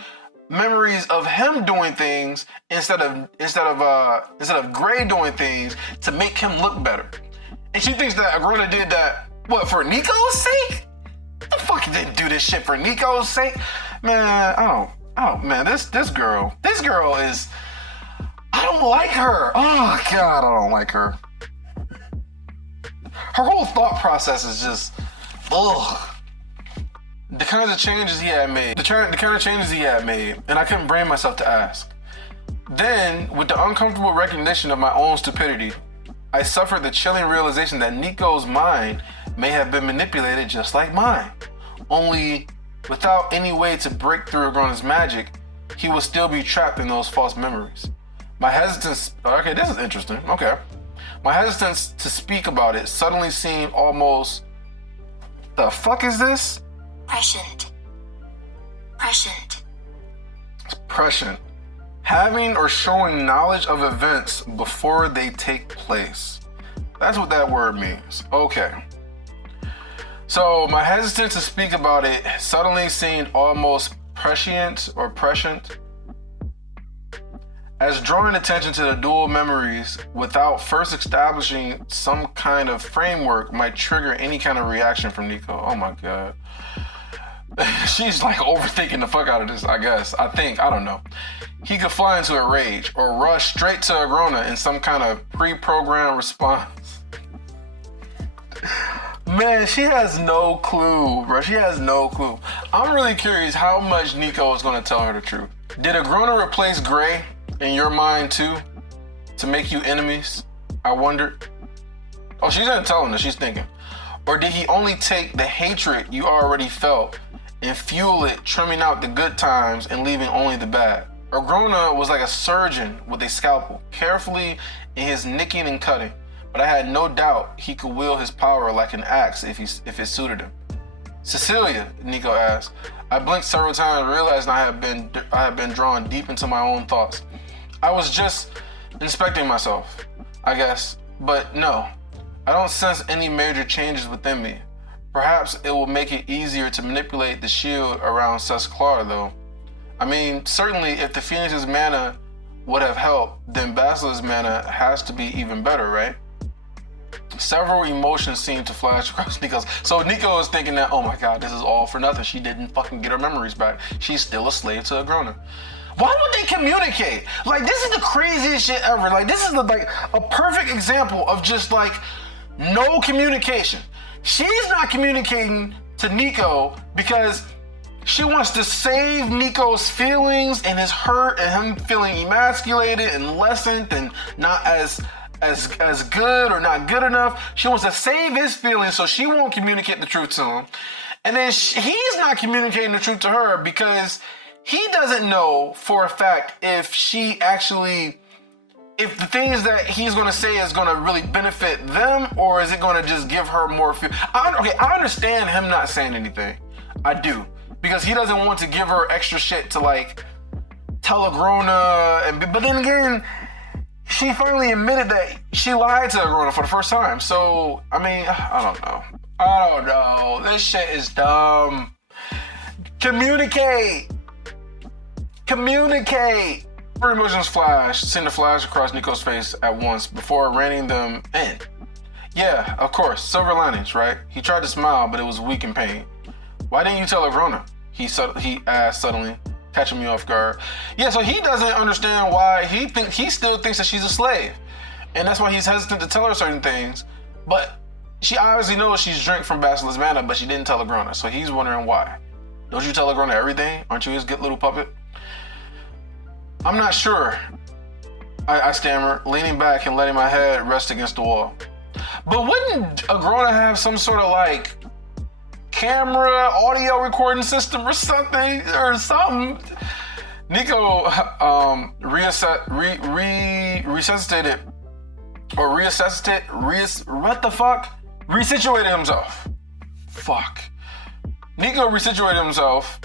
memories of him doing things instead of Gray doing things to make him look better. And she thinks that Agrona did that, for Nico's sake? The fuck didn't do this shit for Nico's sake? Man, man, this girl is, I don't like her. Oh God, I don't like her. Her whole thought process is just, ugh. The kinds of changes he had made, and I couldn't bring myself to ask. Then, with the uncomfortable recognition of my own stupidity, I suffered the chilling realization that Nico's mind may have been manipulated just like mine. Only Without any way to break through Agrona's magic, he will still be trapped in those false memories. My hesitance, okay, this is interesting, okay. My hesitance to speak about it suddenly seemed almost, the fuck is this? Prescient. Prescient. Having or showing knowledge of events before they take place. That's what that word means. Okay. So my hesitance to speak about it suddenly seemed almost prescient. As drawing attention to the dual memories without first establishing some kind of framework might trigger any kind of reaction from Nico. Oh my God. She's like overthinking the fuck out of this, I guess. I don't know. He could fly into a rage or rush straight to Agrona in some kind of pre-programmed response. Man, she has no clue, bro. She has no clue. I'm really curious how much Nico is going to tell her the truth. Did Agrona replace Gray in your mind too to make you enemies? I wondered. Oh, she's not telling us, she's thinking. Or did he only take the hatred you already felt and fuel it, trimming out the good times and leaving only the bad? Agrona was like a surgeon with a scalpel, carefully in his nicking and cutting, but I had no doubt he could wield his power like an axe if it suited him. Cecilia, Nico asked. I blinked several times, realizing I had been drawn deep into my own thoughts. I was just inspecting myself, I guess, but no, I don't sense any major changes within me. Perhaps it will make it easier to manipulate the shield around Sesklar, though. I mean, certainly if the Phoenix's mana would have helped, then Basilis's mana has to be even better, right? Several emotions seemed to flash across Nico's. So Nico is thinking that, oh my God, this is all for nothing. She didn't fucking get her memories back. She's still a slave to Agrona. Why would they communicate? Like, this is the craziest shit ever. Like, this is like a perfect example of just like no communication. She's not communicating to Nico because she wants to save Nico's feelings and his hurt and him feeling emasculated and lessened and not as good or not good enough. She wants to save his feelings so she won't communicate the truth to him. And then he's not communicating the truth to her because he doesn't know for a fact if the things that he's going to say is going to really benefit them, or is it going to just give her more feel. I understand him not saying anything. I do. Because he doesn't want to give her extra shit to like tell Agrona, but then again, she finally admitted that she lied to Agrona for the first time. So, I mean, I don't know. This shit is dumb. Communicate. Her emotions seemed to flash across Nico's face at once before reining them in. Yeah, of course, silver linings, right? He tried to smile, but it was weak in pain. Why didn't you tell Agrona? He asked suddenly, catching me off guard. Yeah, so he doesn't understand why he still thinks that she's a slave. And that's why he's hesitant to tell her certain things. But she obviously knows she's drank from Basilis's mana, but she didn't tell Agrona. So he's wondering why. Don't you tell Agrona everything? Aren't you his good little puppet? I'm not sure, I stammered, leaning back and letting my head rest against the wall. But wouldn't Agrona have some sort of like camera, audio recording system or something? Nico resituated himself. Nico resituated himself,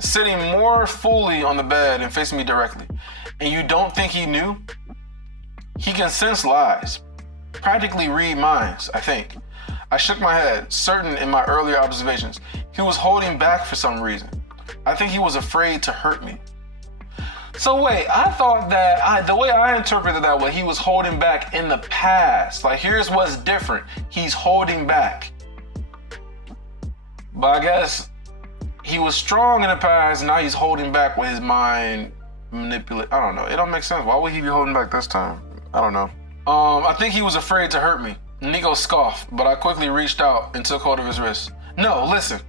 sitting more fully on the bed and facing me directly. And you don't think he knew? He can sense lies, practically read minds, I think. I shook my head, certain in my earlier observations. He was holding back for some reason. I think he was afraid to hurt me. So wait, I thought that the way I interpreted that was he was holding back in the past. Like, here's what's different. He's holding back. But I guess he was strong in the past, and now he's holding back with his mind manipulate. I don't know. It don't make sense. Why would he be holding back this time? I don't know. I think he was afraid to hurt me. Nico scoffed, but I quickly reached out and took hold of his wrist. No, listen.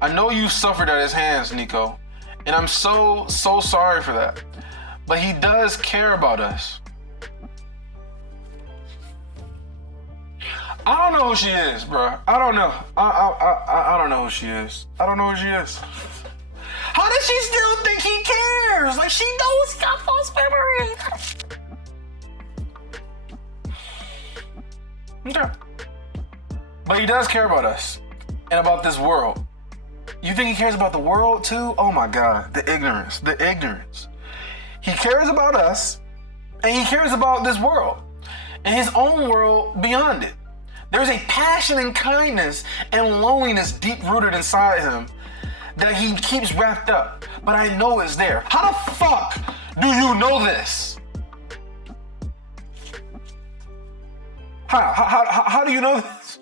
I know you suffered at his hands, Nico, and I'm so sorry for that. But he does care about us. I don't know who she is, bro. I don't know. I don't know who she is. I don't know who she is. How does she still think he cares? Like, she knows he got false memories. Okay. But he does care about us and about this world. You think he cares about the world too? Oh my God, the ignorance, the ignorance. He cares about us and he cares about this world and his own world beyond it. There's a passion and kindness and loneliness deep rooted inside him that he keeps wrapped up, but I know it's there. How the fuck do you know this? How do you know this?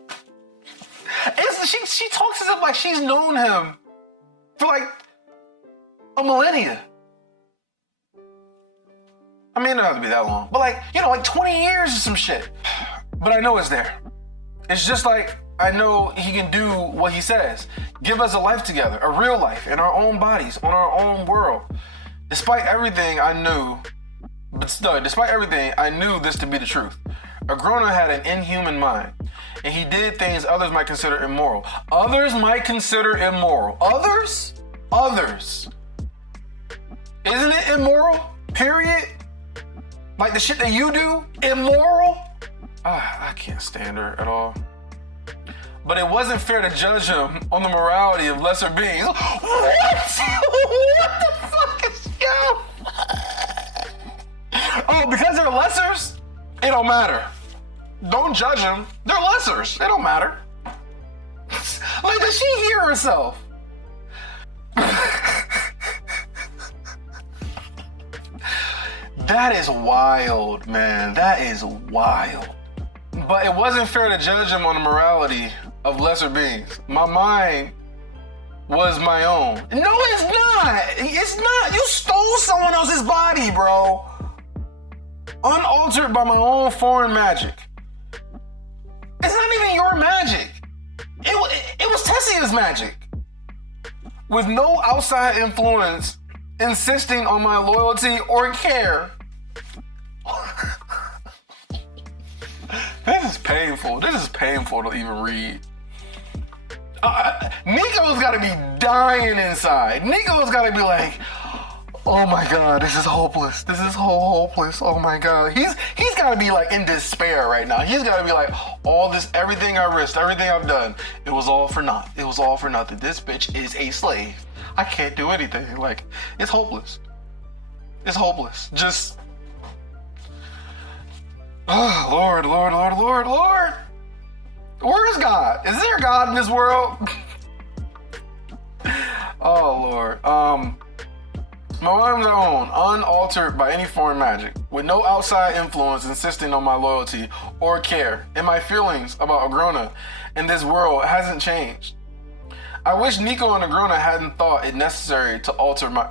She talks as if like she's known him for like a millennia. I mean, it doesn't have to be that long, but like, you know, like 20 years or some shit. But I know it's there. It's just like, I know he can do what he says. Give us a life together, a real life, in our own bodies, on our own world. Despite everything I knew, despite everything, I knew this to be the truth. Agrona had an inhuman mind, and he did things others might consider immoral. Others might consider immoral. Others? Others. Isn't it immoral? Period? Like the shit that you do? Immoral? I can't stand her at all. But it wasn't fair to judge him on the morality of lesser beings. What? What the fuck is yo? Oh, because they're lessers? It don't matter. Don't judge them. They're lessers. It don't matter. Like, does she hear herself? That is wild, man. That is wild. But it wasn't fair to judge him on the morality of lesser beings. My mind was my own. No, it's not. It's not. You stole someone else's body, bro. Unaltered by my own foreign magic. It's not even your magic. It was Tessia's magic. With no outside influence insisting on my loyalty or care. This is painful. This is painful to even read. Nico's gotta be dying inside. Nico's gotta be like, oh my God, this is hopeless. This is hopeless. Oh my God. He's gotta be like in despair right now. He's gotta be like, all this, everything I risked, everything I've done, it was all for naught. It was all for nothing. This bitch is a slave. I can't do anything. Like, it's hopeless. It's hopeless. Just, oh, Lord, Lord, Lord, Lord, Lord. Where's God? Is there God in this world? Oh, Lord. My mind's own, unaltered by any foreign magic, with no outside influence insisting on my loyalty or care, and my feelings about Agrona and this world hasn't changed. I wish Nico and Agrona hadn't thought it necessary to alter my...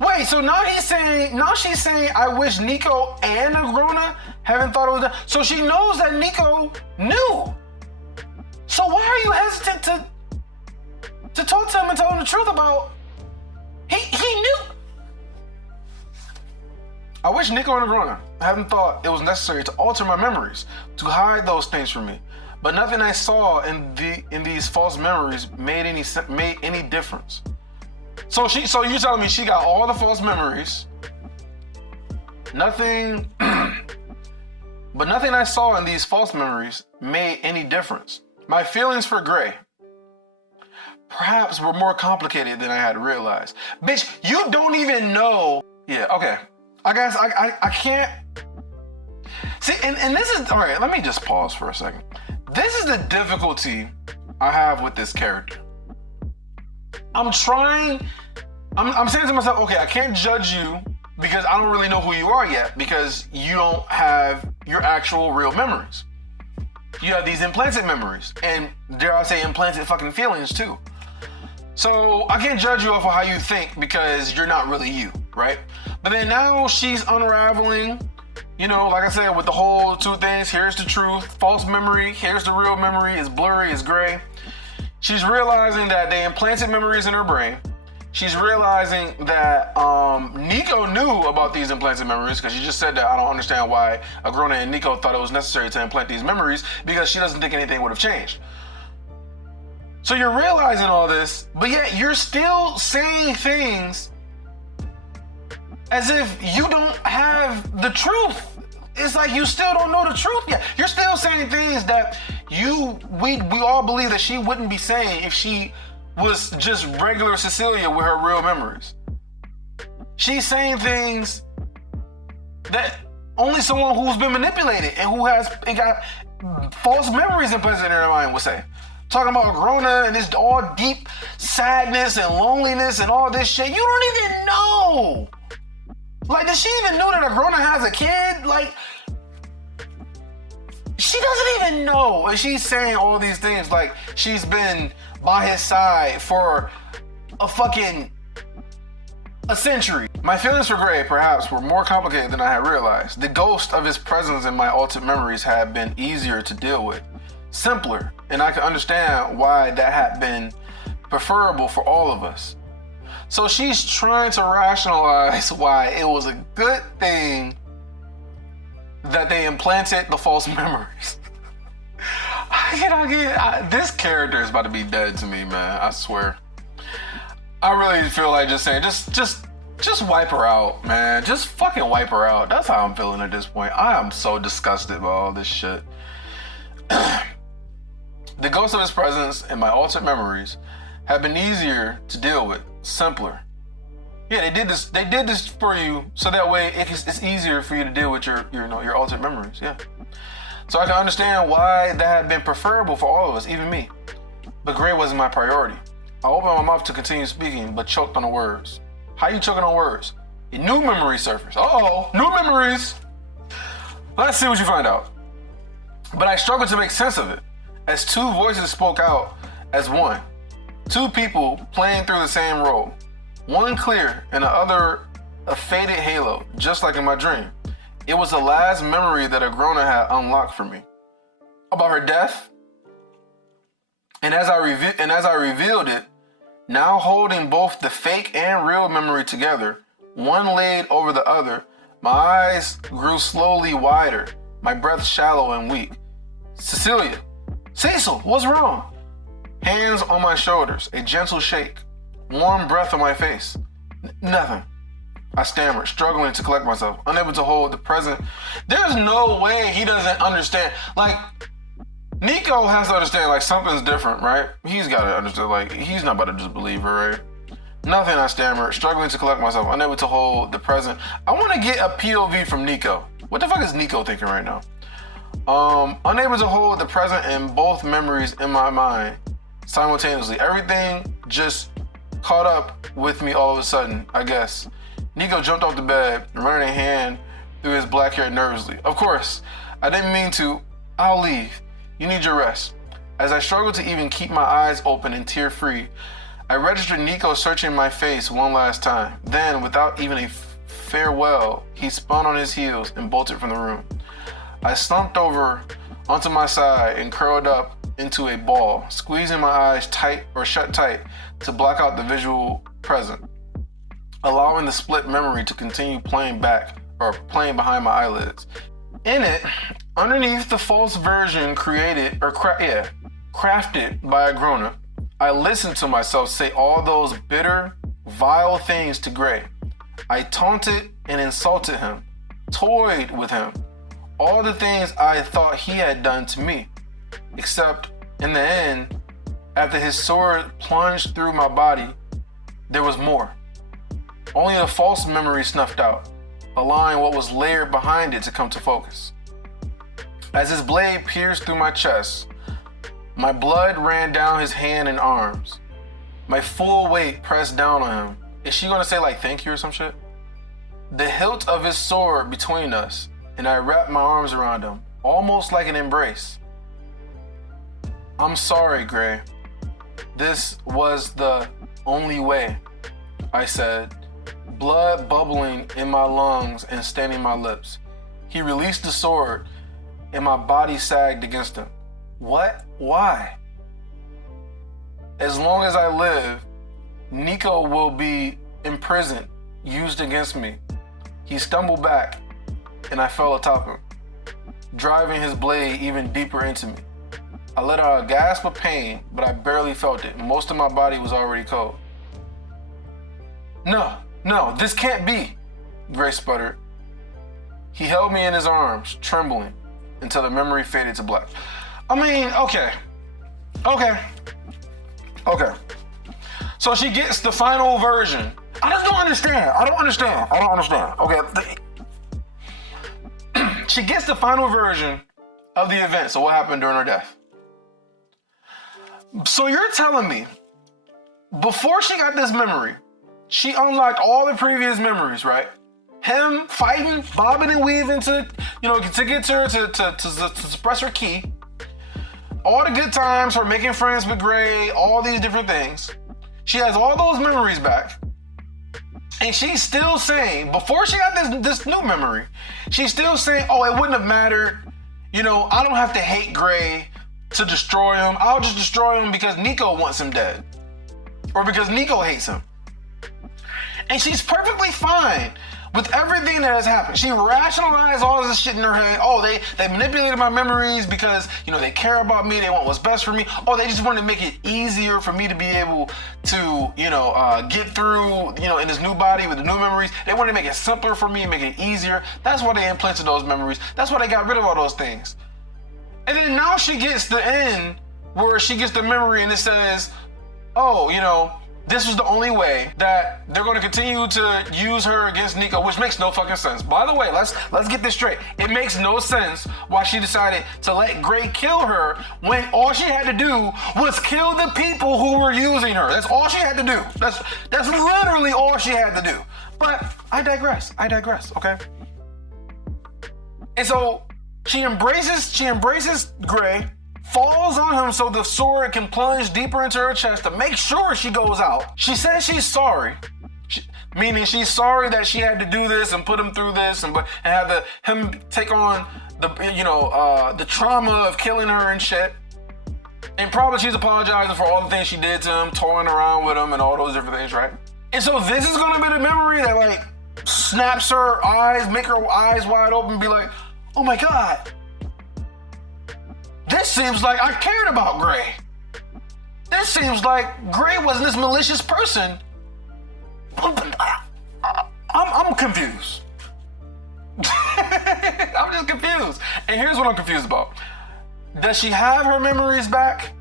Wait, so now she's saying I wish Nico and Agrona haven't thought it was... So she knows that Nico knew. So why are you hesitant to talk to him and tell him the truth about... He knew. I wish Nico and Agrona hadn't thought it was necessary to alter my memories, to hide those things from me. But nothing I saw in these false memories made any difference. So you're telling me she got all the false memories, nothing, but nothing I saw in these false memories made any difference. My feelings for Gray perhaps were more complicated than I had realized. Bitch, you don't even know. Yeah, okay. I guess I can't. See, and this is, all right, let me just pause for a second. This is the difficulty I have with this character. I'm saying to myself, okay, I can't judge you because I don't really know who you are yet because you don't have your actual real memories. You have these implanted memories and dare I say implanted fucking feelings too. So I can't judge you off of how you think because you're not really you, right? But then now she's unraveling, you know, like I said, with the whole two things. Here's the truth, false memory. Here's the real memory. It's blurry, it's gray. She's realizing that they implanted memories in her brain. She's realizing that Nico knew about these implanted memories because she just said that I don't understand why Agrona and Nico thought it was necessary to implant these memories because she doesn't think anything would have changed. So you're realizing all this, but yet you're still saying things as if you don't have the truth. It's like you still don't know the truth yet. You're still saying things that we all believe that she wouldn't be saying if she was just regular Cecilia with her real memories. She's saying things that only someone who's been manipulated and who has got false memories implanted in their mind would say. Talking about Grona and this all deep sadness and loneliness and all this shit. You don't even know. Like, does she even know that Grona has a kid? Like, she doesn't even know. And she's saying all these things like she's been by his side for a century. My feelings for Gray, perhaps, were more complicated than I had realized. The ghost of his presence in my altered memories had been easier to deal with, simpler, and I could understand why that had been preferable for all of us. So she's trying to rationalize why it was a good thing that they implanted the false memories. This character is about to be dead to me, man. I swear. I really feel like just saying, just wipe her out, man. Just fucking wipe her out. That's how I'm feeling at this point. I am so disgusted by all this shit. The ghost of his presence and my altered memories have been easier to deal with, simpler. Yeah, they did this for you so that way it's easier for you to deal with your altered memories. Yeah. So I can understand why that had been preferable for all of us, even me. But Gray wasn't my priority. I opened my mouth to continue speaking, but choked on the words. How you choking on words? A new memory surfaced. Uh-oh, new memories. Let's see what you find out. But I struggled to make sense of it, as two voices spoke out as one. Two people playing through the same role. One clear and the other a faded halo, just like in my dream. It was the last memory that Agrona had unlocked for me. About her death. And as I revealed it, now holding both the fake and real memory together, one laid over the other, my eyes grew slowly wider, my breath shallow and weak. Cecilia, Cecil, what's wrong? Hands on my shoulders, a gentle shake, warm breath on my face. Nothing. I stammered, struggling to collect myself, unable to hold the present. There's no way he doesn't understand. Like, Nico has to understand, like, something's different, right? He's got to understand, like, he's not about to just believe her, right? Nothing, I stammered, struggling to collect myself, unable to hold the present. I want to get a POV from Nico. What the fuck is Nico thinking right now? Unable to hold the present and both memories in my mind simultaneously. Everything just caught up with me all of a sudden, I guess. Nico jumped off the bed, running a hand through his black hair nervously. Of course, I didn't mean to. I'll leave. You need your rest. As I struggled to even keep my eyes open and tear-free, I registered Nico searching my face one last time. Then, without even a farewell, he spun on his heels and bolted from the room. I slumped over onto my side and curled up into a ball, squeezing my eyes tight or shut tight to block out the visual present, allowing the split memory to continue playing behind my eyelids. In it, underneath the false version crafted by Agrona, I listened to myself say all those bitter, vile things to Gray. I taunted and insulted him, toyed with him, all the things I thought he had done to me. Except, in the end, after his sword plunged through my body, there was more. Only the false memory snuffed out, allowing what was layered behind it to come to focus. As his blade pierced through my chest, my blood ran down his hand and arms. My full weight pressed down on him. Is she gonna say, like, thank you or some shit? The hilt of his sword between us, and I wrapped my arms around him, almost like an embrace. I'm sorry, Gray. This was the only way, I said, blood bubbling in my lungs and staining my lips. He released the sword, and my body sagged against him. What? Why? As long as I live, Nico will be imprisoned, used against me. He stumbled back, and I fell atop him, driving his blade even deeper into me. I let out a gasp of pain, but I barely felt it. Most of my body was already cold. No, this can't be, Gray sputtered. He held me in his arms, trembling, until the memory faded to black. I mean, okay. So she gets the final version. I just don't understand. I don't understand. Okay. She gets the final version of the events of what happened during her death. So you're telling me, before she got this memory, she unlocked all the previous memories, right? Him fighting, bobbing and weaving to get her to suppress her key. All the good times, her making friends with Gray, all these different things. She has all those memories back. And she's still saying, before she got this new memory, she's still saying, oh, it wouldn't have mattered. I don't have to hate Gray to destroy him. I'll just destroy him because Nico wants him dead. Or because Nico hates him. And she's perfectly fine with everything that has happened. She rationalized all this shit in her head. Oh, they manipulated my memories because, they care about me. They want what's best for me. Oh, they just wanted to make it easier for me to be able to, get through, in this new body with the new memories. They wanted to make it simpler for me, make it easier. That's why they implanted those memories. That's why they got rid of all those things. And then now she gets the end where she gets the memory and it says, oh, this was the only way that they're going to continue to use her against Nico, which makes no fucking sense. By the way, let's get this straight. It makes no sense why she decided to let Gray kill her when all she had to do was kill the people who were using her. That's all she had to do. That's literally all she had to do. But I digress, okay? And so she embraces Gray, falls on him so the sword can plunge deeper into her chest to make sure she goes out. She says she's sorry, meaning she's sorry that she had to do this and put him through this and have him take on the trauma of killing her and shit. And probably she's apologizing for all the things she did to him, toying around with him and all those different things, right? And so this is gonna be the memory that snaps her eyes, make her eyes wide open, be like, oh my God. This seems like I cared about Gray. This seems like Gray wasn't this malicious person. I'm confused. I'm just confused. And here's what I'm confused about. Does she have her memories back?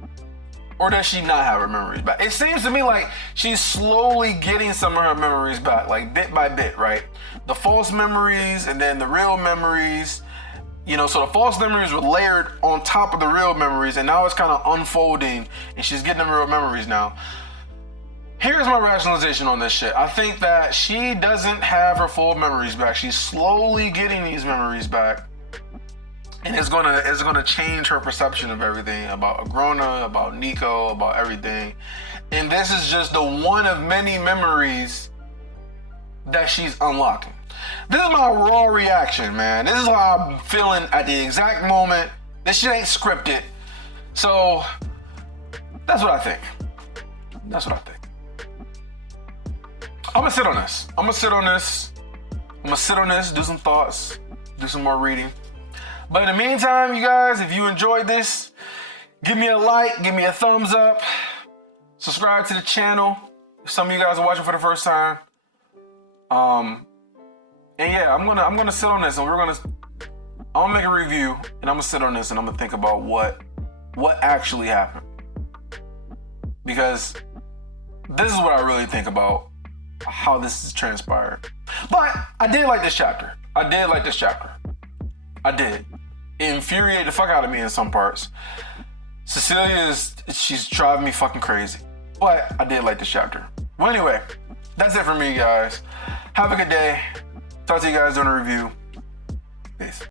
Or does she not have her memories back? It seems to me like she's slowly getting some of her memories back, like bit by bit, right? The false memories and then the real memories. So the false memories were layered on top of the real memories, and now it's kind of unfolding, and she's getting them real memories now. Here's my rationalization on this shit. I think that she doesn't have her full memories back. She's slowly getting these memories back, and it's gonna change her perception of everything, about Agrona, about Nico, about everything. And this is just the one of many memories that she's unlocking. This is my raw reaction, man. This is how I'm feeling at the exact moment. This shit ain't scripted. So, that's what I think. I'm gonna sit on this, do some thoughts, do some more reading. But in the meantime, you guys, if you enjoyed this, give me a like, give me a thumbs up, subscribe to the channel if some of you guys are watching for the first time. And yeah, I'm gonna sit on this, and I'm gonna make a review, and I'm gonna sit on this, and I'm gonna think about what actually happened, because this is what I really think about how this has transpired. But I did like this chapter. I did. It infuriated the fuck out of me in some parts. Cecilia she's driving me fucking crazy. But I did like this chapter. Well, anyway, that's it for me, guys. Have a good day. Talk to you guys during the review. Peace.